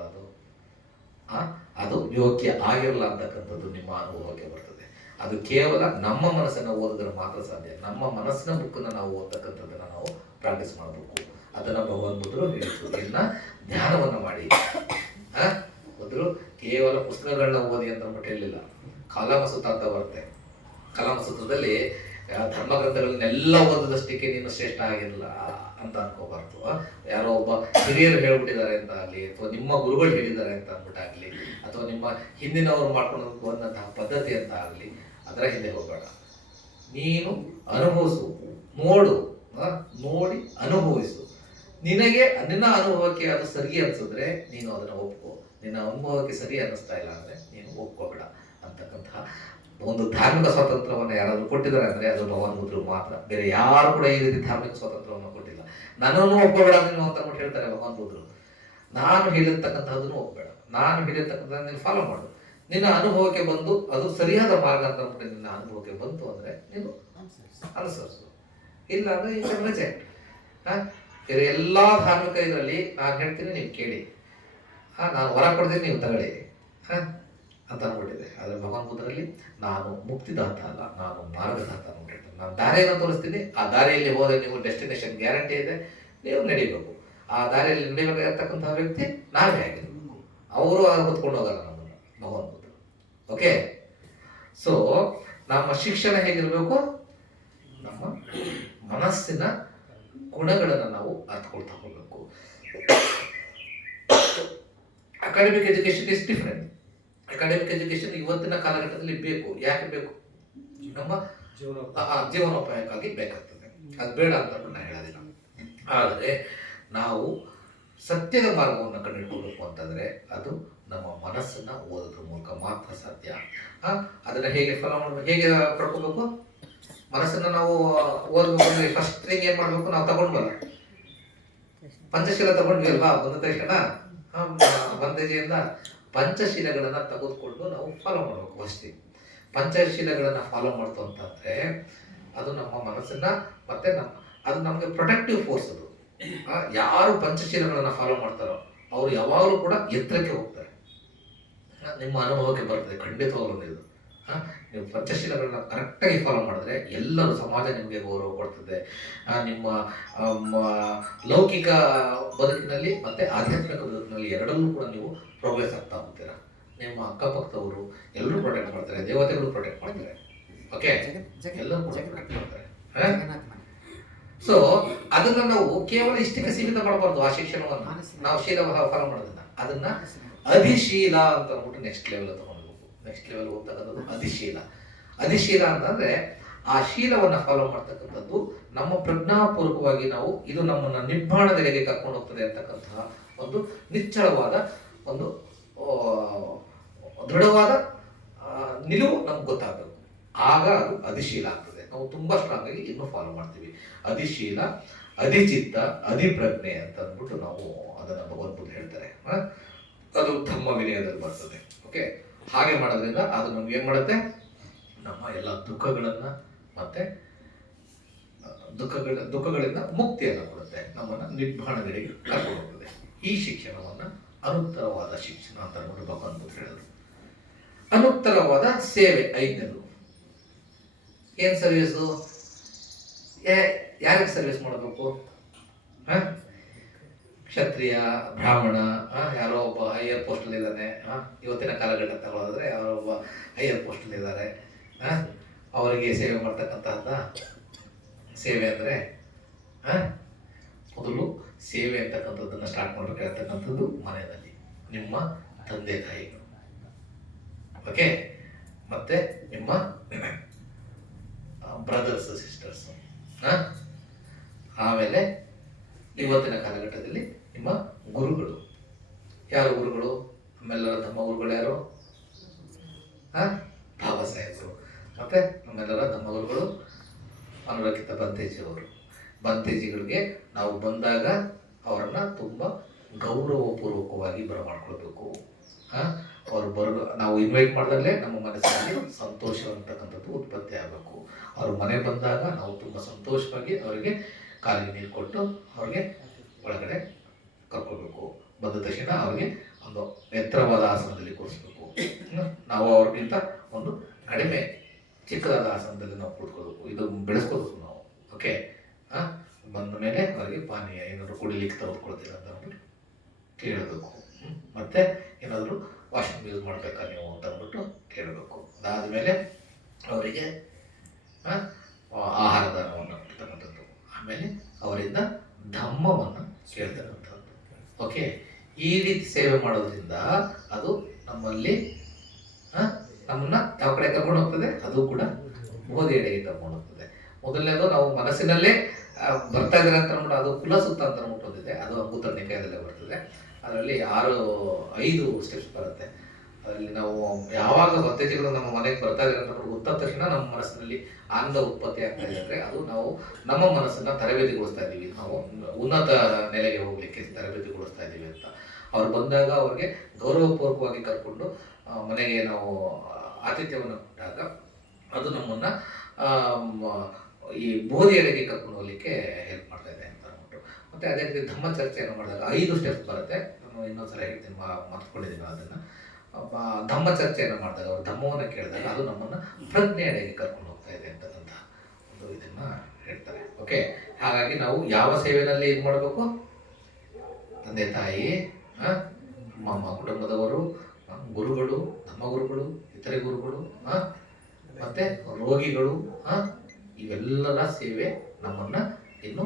ಅದು ಯೋಗ್ಯ ಆಗಿರಲ್ಲ ಅಂತಕ್ಕಂಥದ್ದು ನಿಮ್ಮ ಅನುಭವಕ್ಕೆ ಬರ್ತದೆ. ಅದು ಕೇವಲ ನಮ್ಮ ಮನಸ್ಸನ್ನ ಓದಿದ್ರೆ ಮಾತ್ರ ಸಾಧ್ಯ. ನಮ್ಮ ಮನಸ್ಸಿನ ಬುಕ್ಕನ್ನ ನಾವು ಓದ್ತಕ್ಕಂಥದ್ದನ್ನ ನಾವು ಪ್ರಾಕ್ಟೀಸ್ ಮಾಡಬೇಕು. ಅದನ್ನ ಭಗವಾನ್ ಬುದ್ಧರು ಹೇಳಿದ್ರು. ಇನ್ನ ಧ್ಯಾನವನ್ನ ಮಾಡಿ. ಬುದ್ಧರು ಕೇವಲ ಪುಸ್ತಕಗಳನ್ನ ಓದಿ ಅಂತ ಅಂದ್ಬಿಟ್ಟು ಹೇಳಿಲ್ಲ. ಕಾಲಮಸೂತ್ರ ಅಂತ ಬರುತ್ತೆ. ಕಾಲಮಸೂತ್ರದಲ್ಲಿ ಧರ್ಮ ಗ್ರಂಥಗಳನ್ನೆಲ್ಲ ಓದದಷ್ಟಕ್ಕೆ ನೀನು ಶ್ರೇಷ್ಠ ಆಗಿರಲ್ಲ ಅಂತ ಅನ್ಕೋಬಾರ್ದು. ಯಾರೋ ಒಬ್ಬ ಹಿರಿಯರು ಹೇಳ್ಬಿಟ್ಟಿದ್ದಾರೆ ಅಂತ ಆಗಲಿ, ಅಥವಾ ನಿಮ್ಮ ಗುರುಗಳು ಹೇಳಿದ್ದಾರೆ ಅಂತ ಅಂದ್ಬಿಟ್ಟಾಗ್ಲಿ, ಅಥವಾ ನಿಮ್ಮ ಹಿಂದಿನವರು ಮಾಡ್ಕೊಂಡು ಬಂದಂತಹ ಪದ್ಧತಿ ಅಂತ ಆಗಲಿ, ಅದರ ಹಿಂದೆ ಹೋಗಬೇಡ. ನೀನು ಅನುಭವಿಸು, ನೋಡಿ ಅನುಭವಿಸು. ನಿನ್ನ ಅನುಭವಕ್ಕೆ ಅದು ಸರಿ ಅನ್ಸಿದ್ರೆ ನೀನು ಅದನ್ನ ಒಪ್ಕೋ. ನಿನ್ನ ಅನುಭವಕ್ಕೆ ಸರಿ ಅನ್ನಿಸ್ತಾ ಇಲ್ಲ ಅಂದ್ರೆ ನೀನು ಒಪ್ಕೋಬೇಡ ಅಂತಕ್ಕಂತಹ ಒಂದು ಧಾರ್ಮಿಕ ಸ್ವಾತಂತ್ರ್ಯವನ್ನು ಯಾರಾದರೂ ಕೊಟ್ಟಿದ್ದಾರೆ ಅಂದರೆ ಅದು ಭಗವಾನ್ ಬುದ್ಧರು ಮಾತ್ರ. ಬೇರೆ ಯಾರು ಕೂಡ ಈ ರೀತಿ ಧಾರ್ಮಿಕ ಸ್ವಾತಂತ್ರ್ಯವನ್ನು ಕೊಟ್ಟಿಲ್ಲ. ನನ್ನನ್ನು ಒಪ್ಪಬೇಡ ನೀನು ಅಂತ ಹೇಳ್ತಾರೆ ಭಗವಾನ್ ಬುದ್ಧರು. ನಾನು ಹೇಳಿರ್ತಕ್ಕಂಥದ್ದನ್ನು ಒಪ್ಪಬೇಡ, ನಾನು ಹೇಳಿರ್ತಕ್ಕಂಥ ನೀನು ಫಾಲೋ ಮಾಡು. ನಿನ್ನ ಅನುಭವಕ್ಕೆ ಬಂದು ಅದು ಸರಿಯಾದ ಮಾರ್ಗ ಅಂತ ಅಂದ್ಬಿಟ್ಟು ನಿನ್ನ ಅನುಭವಕ್ಕೆ ಬಂತು ಅಂದರೆ ನೀನು ಅನುಸರಿಸು, ಇಲ್ಲ ಅಂದರೆ ಈಗ ರಿಜೆಕ್ಟ್. ಬೇರೆ ಎಲ್ಲ ಧಾರ್ಮಿಕ ಇದರಲ್ಲಿ ನಾನು ಹೇಳ್ತೀನಿ ನೀವು ಕೇಳಿ, ನಾನು ಹೊರ ಕೊಡ್ತೀನಿ ನೀವು ತಗೊಳ್ಳಿ ಅಂತ ಅಂದ್ಬಿಟ್ಟಿದೆ. ಆದರೆ ಭಗವಾನ್ ಬುದ್ಧರಲ್ಲಿ ನಾನು ಮುಕ್ತಿದಾತ ಅಲ್ಲ, ನಾನು ಮಾರ್ಗದಾತ ಅಂದ್ಬಿಟ್ಟಿರ್ತೀನಿ. ನಾನು ದಾರಿಯನ್ನು ತೋರಿಸ್ತೀನಿ, ಆ ದಾರಿಯಲ್ಲಿ ಹೋದರೆ ನೀವು ಡೆಸ್ಟಿನೇಷನ್ ಗ್ಯಾರಂಟಿ ಇದೆ, ನೀವು ನಡಿಬೇಕು. ಆ ದಾರಿಯಲ್ಲಿ ನಡಿಬೇಕಾಗಿರ್ತಕ್ಕಂಥ ವ್ಯಕ್ತಿ ನಾವೇ ಆಗಿರ್ಬೇಕು, ಅವರು ಹೊತ್ಕೊಂಡು ಹೋಗಲ್ಲ ನಮ್ಮನ್ನು ಭಗವಾನ್ ಬುದ್ಧರು. ಓಕೆ, ಸೊ ನಮ್ಮ ಶಿಕ್ಷಣ ಹೇಗಿರಬೇಕು? ನಮ್ಮ ಮನಸ್ಸಿನ ಗುಣಗಳನ್ನು ನಾವು ಅರ್ಥಕೊಳ್ತಾ ಹೋಗಬೇಕು. Academic education is different. Academic education ಇವತ್ತಿನ ಕಾಲಘಟ್ಟದಲ್ಲಿ ಬೇಕು. ಯಾಕೆ ಬೇಕು? ನಮ್ಮ ಜೀವನೋಪಾಯಕ್ಕಾಗಿ ಬೇಕಾಗ್ತದೆ. ಅದು ಬೇಡ ಅಂತ ನಾನು ಹೇಳೋದಿಲ್ಲ. ಆದರೆ ನಾವು ಸತ್ಯದ ಮಾರ್ಗವನ್ನು ಕಂಡುಹಿಡ್ಕೋಬೇಕು ಅಂತಂದರೆ ಅದು ನಮ್ಮ ಮನಸ್ಸನ್ನು ಓದೋದ್ರ ಮೂಲಕ ಮಾತ್ರ ಸಾಧ್ಯ. ಅದನ್ನು ಹೇಗೆ ಫಾಲೋ ಮಾಡಬೇಕು, ಹೇಗೆ ಪಡ್ಕೋಬೇಕು? ಮನಸ್ಸನ್ನು ನಾವು ಓದಬೇಕು ಅಂದರೆ ಫಸ್ಟ್ ಥಿಂಗ್ ಏನು ಮಾಡಬೇಕು? ನಾವು ತಗೊಂಡ್ಬಲ್ಲ ಪಂಚಶೀಲ ತಗೊಂಡ್ವಿ ಅಲ್ವಾ? ಬಂದ ತಕ್ಷಣ ಬಂದೇಜಿಯಿಂದ ಪಂಚಶೀಲಗಳನ್ನು ತೆಗೆದುಕೊಂಡು ನಾವು ಫಾಲೋ ಮಾಡಬೇಕು. ಫಸ್ಟ್ ಪಂಚಶೀಲಗಳನ್ನು ಫಾಲೋ ಮಾಡ್ತು ಅಂತಂದರೆ ಅದು ನಮ್ಮ ಮನಸ್ಸನ್ನು ಮತ್ತೆ ಅದು ನಮಗೆ ಪ್ರೊಟೆಕ್ಟಿವ್ ಫೋರ್ಸ್. ಅದು ಯಾರು ಪಂಚಶೀಲಗಳನ್ನು ಫಾಲೋ ಮಾಡ್ತಾರೋ ಅವರು ಯಾವಾಗಲೂ ಕೂಡ ಎತ್ತರಕ್ಕೆ ಹೋಗ್ತಾರೆ. ನಿಮ್ಮ ಅನುಭವಕ್ಕೆ ಬರ್ತದೆ ಖಂಡಿತವಾಗ್ಲೂ. ಇದು ನೀವು ಪಂಚಶೀಲಗಳನ್ನ ಕರೆಕ್ಟಾಗಿ ಫಾಲೋ ಮಾಡಿದ್ರೆ ಎಲ್ಲರೂ, ಸಮಾಜ ನಿಮಗೆ ಗೌರವ ಕೊಡ್ತದೆ. ನಿಮ್ಮ ಲೌಕಿಕ ಬದುಕಿನಲ್ಲಿ ಮತ್ತು ಆಧ್ಯಾತ್ಮಿಕ ಬದುಕಿನಲ್ಲಿ ಎರಡಲ್ಲೂ ಕೂಡ ನೀವು ಪ್ರೋಗ್ರೆಸ್ ಆಗ್ತಾ ಹೋಗ್ತೀರ. ನಿಮ್ಮ ಅಕ್ಕಪಕ್ಕದವರು ಎಲ್ಲರೂ ಪ್ರೊಟೆಕ್ಟ್ ಮಾಡ್ತಾರೆ, ದೇವತೆಗಳು ಪ್ರೊಟೆಕ್ಟ್ ಮಾಡ್ತಾರೆ. ಓಕೆ, ಎಲ್ಲರೂ ಕೂಡ ಪ್ರೊಟೆಕ್ಟ್ ಮಾಡ್ತಾರೆ. ಸೊ ಅದನ್ನ ನಾವು ಕೇವಲ ಇಷ್ಟಕ್ಕೆ ಸೀಮಿತ ಮಾಡಬಾರ್ದು. ಆ ಶಿಕ್ಷಣವನ್ನು ನಾವು ಶೀಲ ಫಾಲೋ ಮಾಡೋದನ್ನ, ಅದನ್ನ ಅಧಿಶೀಲ ಅಂತ ಅಂದ್ಬಿಟ್ಟು ನೆಕ್ಸ್ಟ್ ಲೆವೆಲ್ ತಗೊಂಡ್ಬೇಕು. ನೆಕ್ಸ್ಟ್ ಲೆವೆಲ್ ಹೋಗ್ತಕ್ಕಂಥದ್ದು ಅಧಿಶೀಲ. ಅಧಿಶೀಲ ಅಂತಂದ್ರೆ ಆ ಶೀಲವನ್ನು ಫಾಲೋ ಮಾಡ್ತಕ್ಕಂಥದ್ದು ನಮ್ಮ ಪ್ರಜ್ಞಾಪೂರ್ವಕವಾಗಿ ನಾವು ಇದು ನಮ್ಮನ್ನ ನಿರ್ಮಾಣದೆಡೆಗೆ ಕರ್ಕೊಂಡು ಹೋಗ್ತದೆ ಅಂತಕ್ಕಂತಹ ಒಂದು ನಿಚ್ಚಳವಾದ ಒಂದು ದೃಢವಾದ ನಿಲುವು ನಮ್ಗೆ ಗೊತ್ತಾಗಬೇಕು. ಆಗ ಅದು ಅಧಿಶೀಲ ಆಗ್ತದೆ. ನಾವು ತುಂಬಾ ಸ್ಟ್ರಾಂಗ್ ಆಗಿ ಇನ್ನೂ ಫಾಲೋ ಮಾಡ್ತೀವಿ. ಅಧಿಶೀಲ, ಅಧಿಚಿತ್ತ, ಅಧಿಪ್ರಜ್ಞೆ ಅಂತ ಅಂದ್ಬಿಟ್ಟು ನಾವು ಅದನ್ನ ಭಗವದ್ಬುದ್ಧ ಹೇಳ್ತಾರೆ. ಅದು ಧಮ್ಮ ವಿನಯದಲ್ಲಿ ಬರ್ತದೆ. ಓಕೆ, ಹಾಗೆ ಮಾಡೋದ್ರಿಂದ ಅದು ನಮ್ಗೆ ಏನ್ ಮಾಡುತ್ತೆ? ನಮ್ಮ ಎಲ್ಲ ದುಃಖಗಳನ್ನ ಮತ್ತೆ ದುಃಖಗಳಿಂದ ಮುಕ್ತಿಯನ್ನು ಕೊಡುತ್ತೆ, ನಮ್ಮನ್ನ ನಿರ್ಮಾಣದೆಡೆಗೆ ಕರ್ಕೊಂಡು ಹೋಗ್ತದೆ. ಈ ಶಿಕ್ಷಣವನ್ನ ಅನುತ್ತರವಾದ ಶಿಕ್ಷಣ ಅಂತ ಅಂದ್ಬಿಟ್ಟು ಭಗವಾನ್ ಬುದ್ಧ ಹೇಳಿದ್ರು. ಅನುತ್ತರವಾದ ಸೇವೆ ಐದನೇದು. ಏನ್ ಸರ್ವಿಸು? ಯಾರಿಗೆ ಸರ್ವಿಸ್ ಮಾಡಬೇಕು? ಕ್ಷತ್ರಿಯ, ಬ್ರಾಹ್ಮಣ, ಯಾರೋ ಒಬ್ಬ ಹೈಯರ್ ಪೋಸ್ಟಲ್ಲಿ ಇದ್ದಾನೆ. ಇವತ್ತಿನ ಕಾಲಘಟ್ಟ ತಗೊಳ್ಳೋದ್ರೆ ಯಾರೋ ಒಬ್ಬ ಹೈಯರ್ ಪೋಸ್ಟಲ್ಲಿ ಇದ್ದಾರೆ. ಅವರಿಗೆ ಸೇವೆ ಮಾಡ್ತಕ್ಕಂಥದ್ದ ಸೇವೆ ಅಂದರೆ ಮೊದಲು ಸೇವೆ ಅಂತಕ್ಕಂಥದ್ದನ್ನು ಸ್ಟಾರ್ಟ್ ಮಾಡಬೇಕಾಗಿರ್ತಕ್ಕಂಥದ್ದು ಮನೆಯಲ್ಲಿ ನಿಮ್ಮ ತಂದೆ ತಾಯಿಗಳು. ಓಕೆ, ಮತ್ತೆ ನಿಮ್ಮ ಬ್ರದರ್ಸ್ ಸಿಸ್ಟರ್ಸ್. ಆಮೇಲೆ ಇವತ್ತಿನ ಕಾಲಘಟ್ಟದಲ್ಲಿ ನಿಮ್ಮ ಗುರುಗಳು. ಯಾರು ಗುರುಗಳು? ನಮ್ಮೆಲ್ಲರ ನಮ್ಮ ಗುರುಗಳು ಯಾರು? ಬಾಬಾ ಸಾಹೇಬರು. ಮತ್ತೆ ನಮ್ಮೆಲ್ಲರ ನಮ್ಮ ಗುರುಗಳು ಅನುರಕ್ಷಿತ ಬಂತೇಜಿಯವರು. ಬಂತೇಜಿಗಳಿಗೆ ನಾವು ಬಂದಾಗ ಅವರನ್ನ ತುಂಬ ಗೌರವಪೂರ್ವಕವಾಗಿ ಬರಮಾಡ್ಕೊಳ್ಬೇಕು. ಅವರು ನಾವು ಇನ್ವೈಟ್ ಮಾಡಿದಾಗಲೇ ನಮ್ಮ ಮನಸ್ಸಿನಲ್ಲಿ ಸಂತೋಷ ಅಂತಕ್ಕಂಥದ್ದು ಉತ್ಪತ್ತಿ ಆಗಬೇಕು. ಅವರು ಮನೆ ಬಂದಾಗ ನಾವು ತುಂಬ ಸಂತೋಷವಾಗಿ ಅವರಿಗೆ ಕಾಲಿಗೆ ನೀರು ಕೊಟ್ಟು ಅವ್ರಿಗೆ ಒಳಗಡೆ ಕರ್ಕೋಬೇಕು. ಬಂದ ತಕ್ಷಣ ಅವ್ರಿಗೆ ಒಂದು ಎತ್ತರವಾದ ಆಸನದಲ್ಲಿ ಕೂರಿಸ್ಬೇಕು. ನಾವು ಅವ್ರಿಗಿಂತ ಒಂದು ಕಡಿಮೆ ಚಿಕ್ಕದಾದ ಆಸನದಲ್ಲಿ ನಾವು ಕೂತ್ಕೋಬೇಕು. ಇದು ಬೆಳೆಸ್ಕೋಬೇಕು ನಾವು. ಓಕೆ, ಬಂದ ಮೇಲೆ ಅವರಿಗೆ ಪಾನೀಯ ಏನಾದರೂ ಕುಡಿಲಿಕ್ಕೆ ತೆಗೆದುಕೊಳ್ತೀರ ಅಂತ ಅಂದ್ಬಿಟ್ಟು ಕೇಳಬೇಕು. ಮತ್ತೆ ಏನಾದರೂ ವಾಶ್ರೂಮ್ ಯೂಸ್ ಮಾಡಬೇಕಾ ನೀವು ಅಂತ ಅಂದ್ಬಿಟ್ಟು ಕೇಳಬೇಕು. ಅದಾದಮೇಲೆ ಅವರಿಗೆ ಆಹಾರ ದಾನವನ್ನು ಕೊಡ್ತಕ್ಕಂಥದ್ದು. ಆಮೇಲೆ ಅವರಿಂದ ಧಮ್ಮವನ್ನು ಕೇಳ್ತಕ್ಕಂಥದ್ದು. ಓಕೆ, ಈ ರೀತಿ ಸೇವೆ ಮಾಡೋದ್ರಿಂದ ಅದು ನಮ್ಮಲ್ಲಿ ನಮ್ಮನ್ನ ಯಾವ ಕಡೆ ಕರ್ಕೊಂಡು ಹೋಗ್ತದೆ? ಅದು ಕೂಡ ಬೋಧೆಯೆಡೆಗೆ ಕರ್ಕೊಂಡು ಹೋಗ್ತದೆ. ಮೊದಲನೇದು ನಾವು ಮನಸ್ಸಿನಲ್ಲೇ ಬರ್ತಾ ಇದ್ದಾರೆ ಅಂತ ಅಂದ್ಬಿಟ್ಟು ಅದು ಕುಲಸುತ್ತ ಅಂತ ಅಂದ್ಬಿಟ್ಟು ಒಂದಿದೆ. ಅದು ಅಂಗುತ್ತರ್ಣಿಕಾಯದಲ್ಲೇ ಬರ್ತದೆ. ಅದರಲ್ಲಿ 5 ಸ್ಟೆಪ್ಸ್ ಬರುತ್ತೆ. ಅದರಲ್ಲಿ ನಾವು ಯಾವಾಗ ಭಕ್ತಾದಿಗಳು ನಮ್ಮ ಮನೆಗೆ ಬರ್ತಾ ಇದ್ದಾರೆ ಅಂತ ಗೊತ್ತಾದ ತಕ್ಷಣ ನಮ್ಮ ಮನಸ್ಸಿನಲ್ಲಿ ಆನಂದ ಉತ್ಪತ್ತಿ ಆಗ್ತಾ ಇದೆ ಅಂದರೆ ಅದು ನಾವು ನಮ್ಮ ಮನಸ್ಸನ್ನ ತರಬೇತಿಗೊಳಿಸ್ತಾ ಇದ್ದೀವಿ, ನಾವು ಉನ್ನತ ನೆಲೆಗೆ ಹೋಗ್ಲಿಕ್ಕೆ ತರಬೇತಿಗೊಳಿಸ್ತಾ ಇದ್ದೀವಿ ಅಂತ. ಅವ್ರು ಬಂದಾಗ ಅವ್ರಿಗೆ ಗೌರವಪೂರ್ವಕವಾಗಿ ಕರ್ಕೊಂಡು ಮನೆಗೆ ನಾವು ಆತಿಥ್ಯವನ್ನು ಕೊಟ್ಟಾಗ ಅದು ನಮ್ಮನ್ನು ಈ ಬೋಧಿಯೆಡೆಗೆ ಕರ್ಕೊಂಡು ಹೋಗ್ಲಿಕ್ಕೆ ಹೆಲ್ಪ್ ಮಾಡ್ತಾ ಇದೆ ಅಂತ ಅಂದ್ಬಿಟ್ಟು. ಮತ್ತು ಅದೇ ರೀತಿ ಧಮ್ಮ ಚರ್ಚೆಯನ್ನು ಮಾಡಿದಾಗ 5 ಸ್ಟೆಪ್ಸ್ ಬರುತ್ತೆ. ನಾನು ಇನ್ನೊಂದ್ಸಲ ಹೇಳ್ತೀನಿ, ಮರ್ತ್ಕೊಂಡಿದ್ದೀನಿ ಅದನ್ನು. ಧಮ್ಮ ಚರ್ಚೆಯನ್ನು ಮಾಡಿದಾಗ ಅವ್ರು ಧಮ್ಮವನ್ನು ಕೇಳಿದಾಗ ಅದು ನಮ್ಮನ್ನು ಪ್ರಜ್ಞೆಯೆಡೆಗೆ ಕರ್ಕೊಂಡು ಹೋಗ್ತಾ ಇದೆ ಅಂತಕ್ಕಂಥ ಒಂದು ಇದನ್ನು ಹೇಳ್ತಾರೆ. ಓಕೆ, ಹಾಗಾಗಿ ನಾವು ಯಾವ ಸೇವೆಯಲ್ಲಿ ಇದು ಮಾಡಬೇಕು? ತಂದೆ ತಾಯಿ, ನಮ್ಮ ಕುಟುಂಬದವರು, ಗುರುಗಳು, ನಮ್ಮ ಗುರುಗಳು, ಇತರೆ ಗುರುಗಳು, ಮತ್ತೆ ರೋಗಿಗಳು, ಇವೆಲ್ಲರ ಸೇವೆ ನಮ್ಮನ್ನ ಇನ್ನು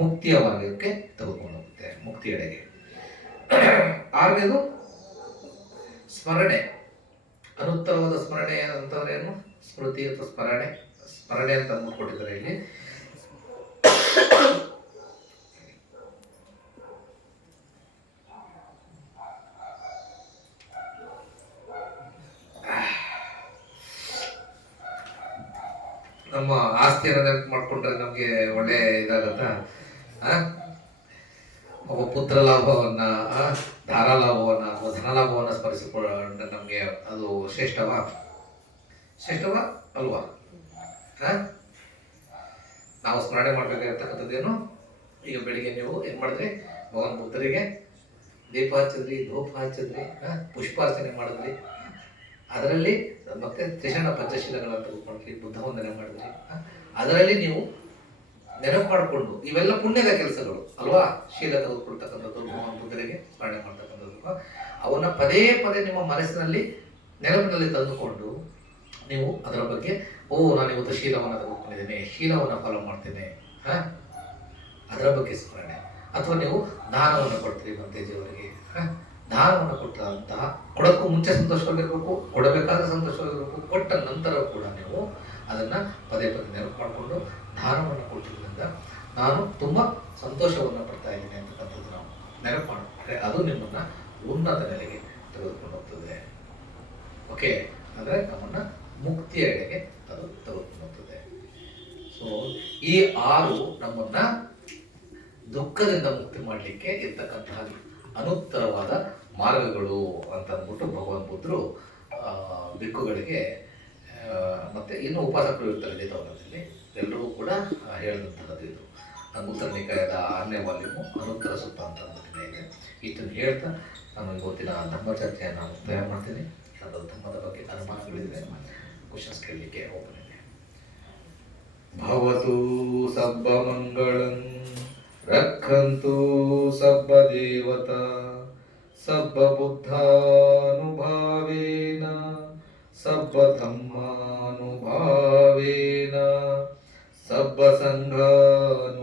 ಮುಕ್ತಿಯ ಮಾರ್ಗಕ್ಕೆ ತೆಗೆದುಕೊಂಡು ಹೋಗುತ್ತೆ, ಮುಕ್ತಿಯೆಡೆಗೆ. 6ನೇದು ಸ್ಮರಣೆ. ಅನುತ್ತರವಾದ ಸ್ಮರಣೆ ಅಂತಂದ್ರೆ ಏನು? ಸ್ಮೃತಿ ಅಥವಾ ಸ್ಮರಣೆ ಅಂತ ಅಂದ್ಕೊಟ್ಟಿದ್ದಾರೆ ಇಲ್ಲಿ. ನಮ್ಮ ಆಸ್ತಿಯನ್ನು ನೆನಪು ಮಾಡ್ಕೊಂಡ್ರೆ ನಮಗೆ ಒಳ್ಳೆ ಇದಾಗತ್ತ. ಒಬ್ಬ ಪುತ್ರ ಲಾಭವನ್ನ, ಧಾರ ಲಾಭವನ್ನ ಅಥವಾ ಧನ ಲಾಭವನ್ನ ಸ್ಮರಿಸಿಕೊಂಡ್ರೆ ನಮಗೆ ಅದು ಶ್ರೇಷ್ಠವಾ ಅಲ್ವಾ? ನಾವು ಸ್ಮರಣೆ ಮಾಡ್ಬೇಕಾಗಿರ್ತಕ್ಕಂಥದ್ದೇನು? ಈಗ ಬೆಳಿಗ್ಗೆ ನೀವು ಏನ್ ಮಾಡಿದ್ರಿ? ಭಗವಾನ್ ಬುದ್ಧರಿಗೆ ದೀಪ ಹಚ್ಚಿದ್ರಿ, ಧೂಪ ಹಚ್ಚಿದ್ರಿ, ಪುಷ್ಪಾರ್ಚನೆ ಮಾಡಿದ್ರಿ. ಅದರಲ್ಲಿ ಮತ್ತೆ ತ್ರಿಶಾನ ಪಂಚಶೀಲಗಳನ್ನ ತೆಗೆದುಕೊಂಡ್ರಿ, ಬುದ್ಧ ವಂದನೆ ಮಾಡಿದ್ರಿ. ಅದರಲ್ಲಿ ನೀವು ನೆನಪು ಮಾಡಿಕೊಂಡು ಇವೆಲ್ಲ ಪುಣ್ಯದ ಕೆಲಸಗಳು ಅಲ್ವಾ? ಶೀಲ ತೆಗೆದುಕೊಳ್ತಕ್ಕಂಥದ್ದು, ಭಗವಾನ್ ಬುದ್ಧರಿಗೆ ಸ್ಮರಣೆ ಮಾಡ್ತಕ್ಕಂಥದ್ದು, ಅವನ್ನ ಪದೇ ಪದೇ ನಿಮ್ಮ ಮನಸ್ಸಿನಲ್ಲಿ ನೆನಪಿನಲ್ಲಿ ತಂದುಕೊಂಡು ನೀವು ಅದರ ಬಗ್ಗೆ ನಾನು ಇವತ್ತು ಶೀಲವನ್ನು ತೆಗೆದುಕೊಂಡಿದ್ದೇನೆ, ಶೀಲವನ್ನು ಫಾಲೋ ಮಾಡ್ತೇನೆ, ಅದರ ಬಗ್ಗೆ ಸ್ಮರಣೆ. ಅಥವಾ ನೀವು ದಾನವನ್ನು ಕೊಡ್ತೀರಿ ಭಂತೇಜಿಯವರಿಗೆ, ದಾನವನ್ನು ಕೊಟ್ಟಂತಹ ಕೊಡೋಕ್ಕೂ ಮುಂಚೆ ಸಂತೋಷವಾಗಿರ್ಬೇಕು, ಕೊಡಬೇಕಾದ್ರೆ ಸಂತೋಷವಾಗಿರ್ಬೇಕು, ಕೊಟ್ಟ ನಂತರ ಕೂಡ ನೀವು ಅದನ್ನು ಪದೇ ಪದೇ ನೆನಪು ಮಾಡಿಕೊಂಡು ದಾನವನ್ನು ಕೊಟ್ಟಿದ್ದರಿಂದ ನಾನು ತುಂಬ ಸಂತೋಷವನ್ನು ಪಡ್ತಾ ಇದ್ದೀನಿ ಅಂತಕ್ಕಂಥದ್ದು ನಾವು ನೆನಪು ಮಾಡಿಕೊಂಡ್ರೆ ಅದು ನಿಮ್ಮನ್ನು ಉನ್ನತ ನೆಲೆಗೆ ತೆಗೆದುಕೊಂಡು ಹೋಗ್ತದೆ. ಓಕೆ, ಅಂದರೆ ನಮ್ಮನ್ನು ಮುಕ್ತಿಯ ಎಡೆಗೆ ಅದು ತೆಗೆದುಕೊಂಡು ಹೋಗ್ತದೆ. ಸೊ ಈ 6 ನಮ್ಮನ್ನ ದುಃಖದಿಂದ ಮುಕ್ತಿ ಮಾಡಲಿಕ್ಕೆ ಇರ್ತಕ್ಕಂತಹ ಅನುತ್ತರವಾದ ಮಾರ್ಗಗಳು ಅಂತ ಅಂದ್ಬಿಟ್ಟು ಭಗವಾನ್ ಬುದ್ಧರು ಭಿಕ್ಕುಗಳಿಗೆ ಮತ್ತೆ ಇನ್ನು ಉಪಾಸಕರು ಇರ್ತಾರೆ ಜೀತವನದಲ್ಲಿ ಎಲ್ಲರಿಗೂ ಕೂಡ ಹೇಳಿದಂಥದ್ದು ಇದು. ಅಂಗುತ್ತರ ನಿಕಾಯದ 6ನೇ ವಾಲ್ಯೂಮು ಅನುತ್ತರ ಸುತ್ತ ಅಂತ ಇದೆ. ಇಷ್ಟನ್ನು ಹೇಳ್ತಾ ನಾನು ಇವತ್ತಿನ ಧಮ್ಮ ಚರ್ಚೆಯನ್ನು ಮುಕ್ತಾಯ ಮಾಡ್ತೀನಿ. ಯಾವ್ದಾದ್ರು ಧಮ್ಮದ ಬಗ್ಗೆ ಅನುಮಾನಗಳಿದ್ರೆ ಕ್ವಶನ್ಸ್ ಕೇಳಲಿಕ್ಕೆ ಓಪನ್ ಇದೆ. ಭವತು ಸಬ್ಬ ಮಂಗಳಂ ರಕ್ಷಂತು ಸಬ್ಬ ದೇವತಾ ಸಬ್ಬ ಬುದ್ಧಾನುಭಾವೇನ ಸಬ್ಬ ಧಮ್ಮಾನುಭಾವೇನ ಸಬ್ಬ ಸಂಘಾನುಭಾವೇನ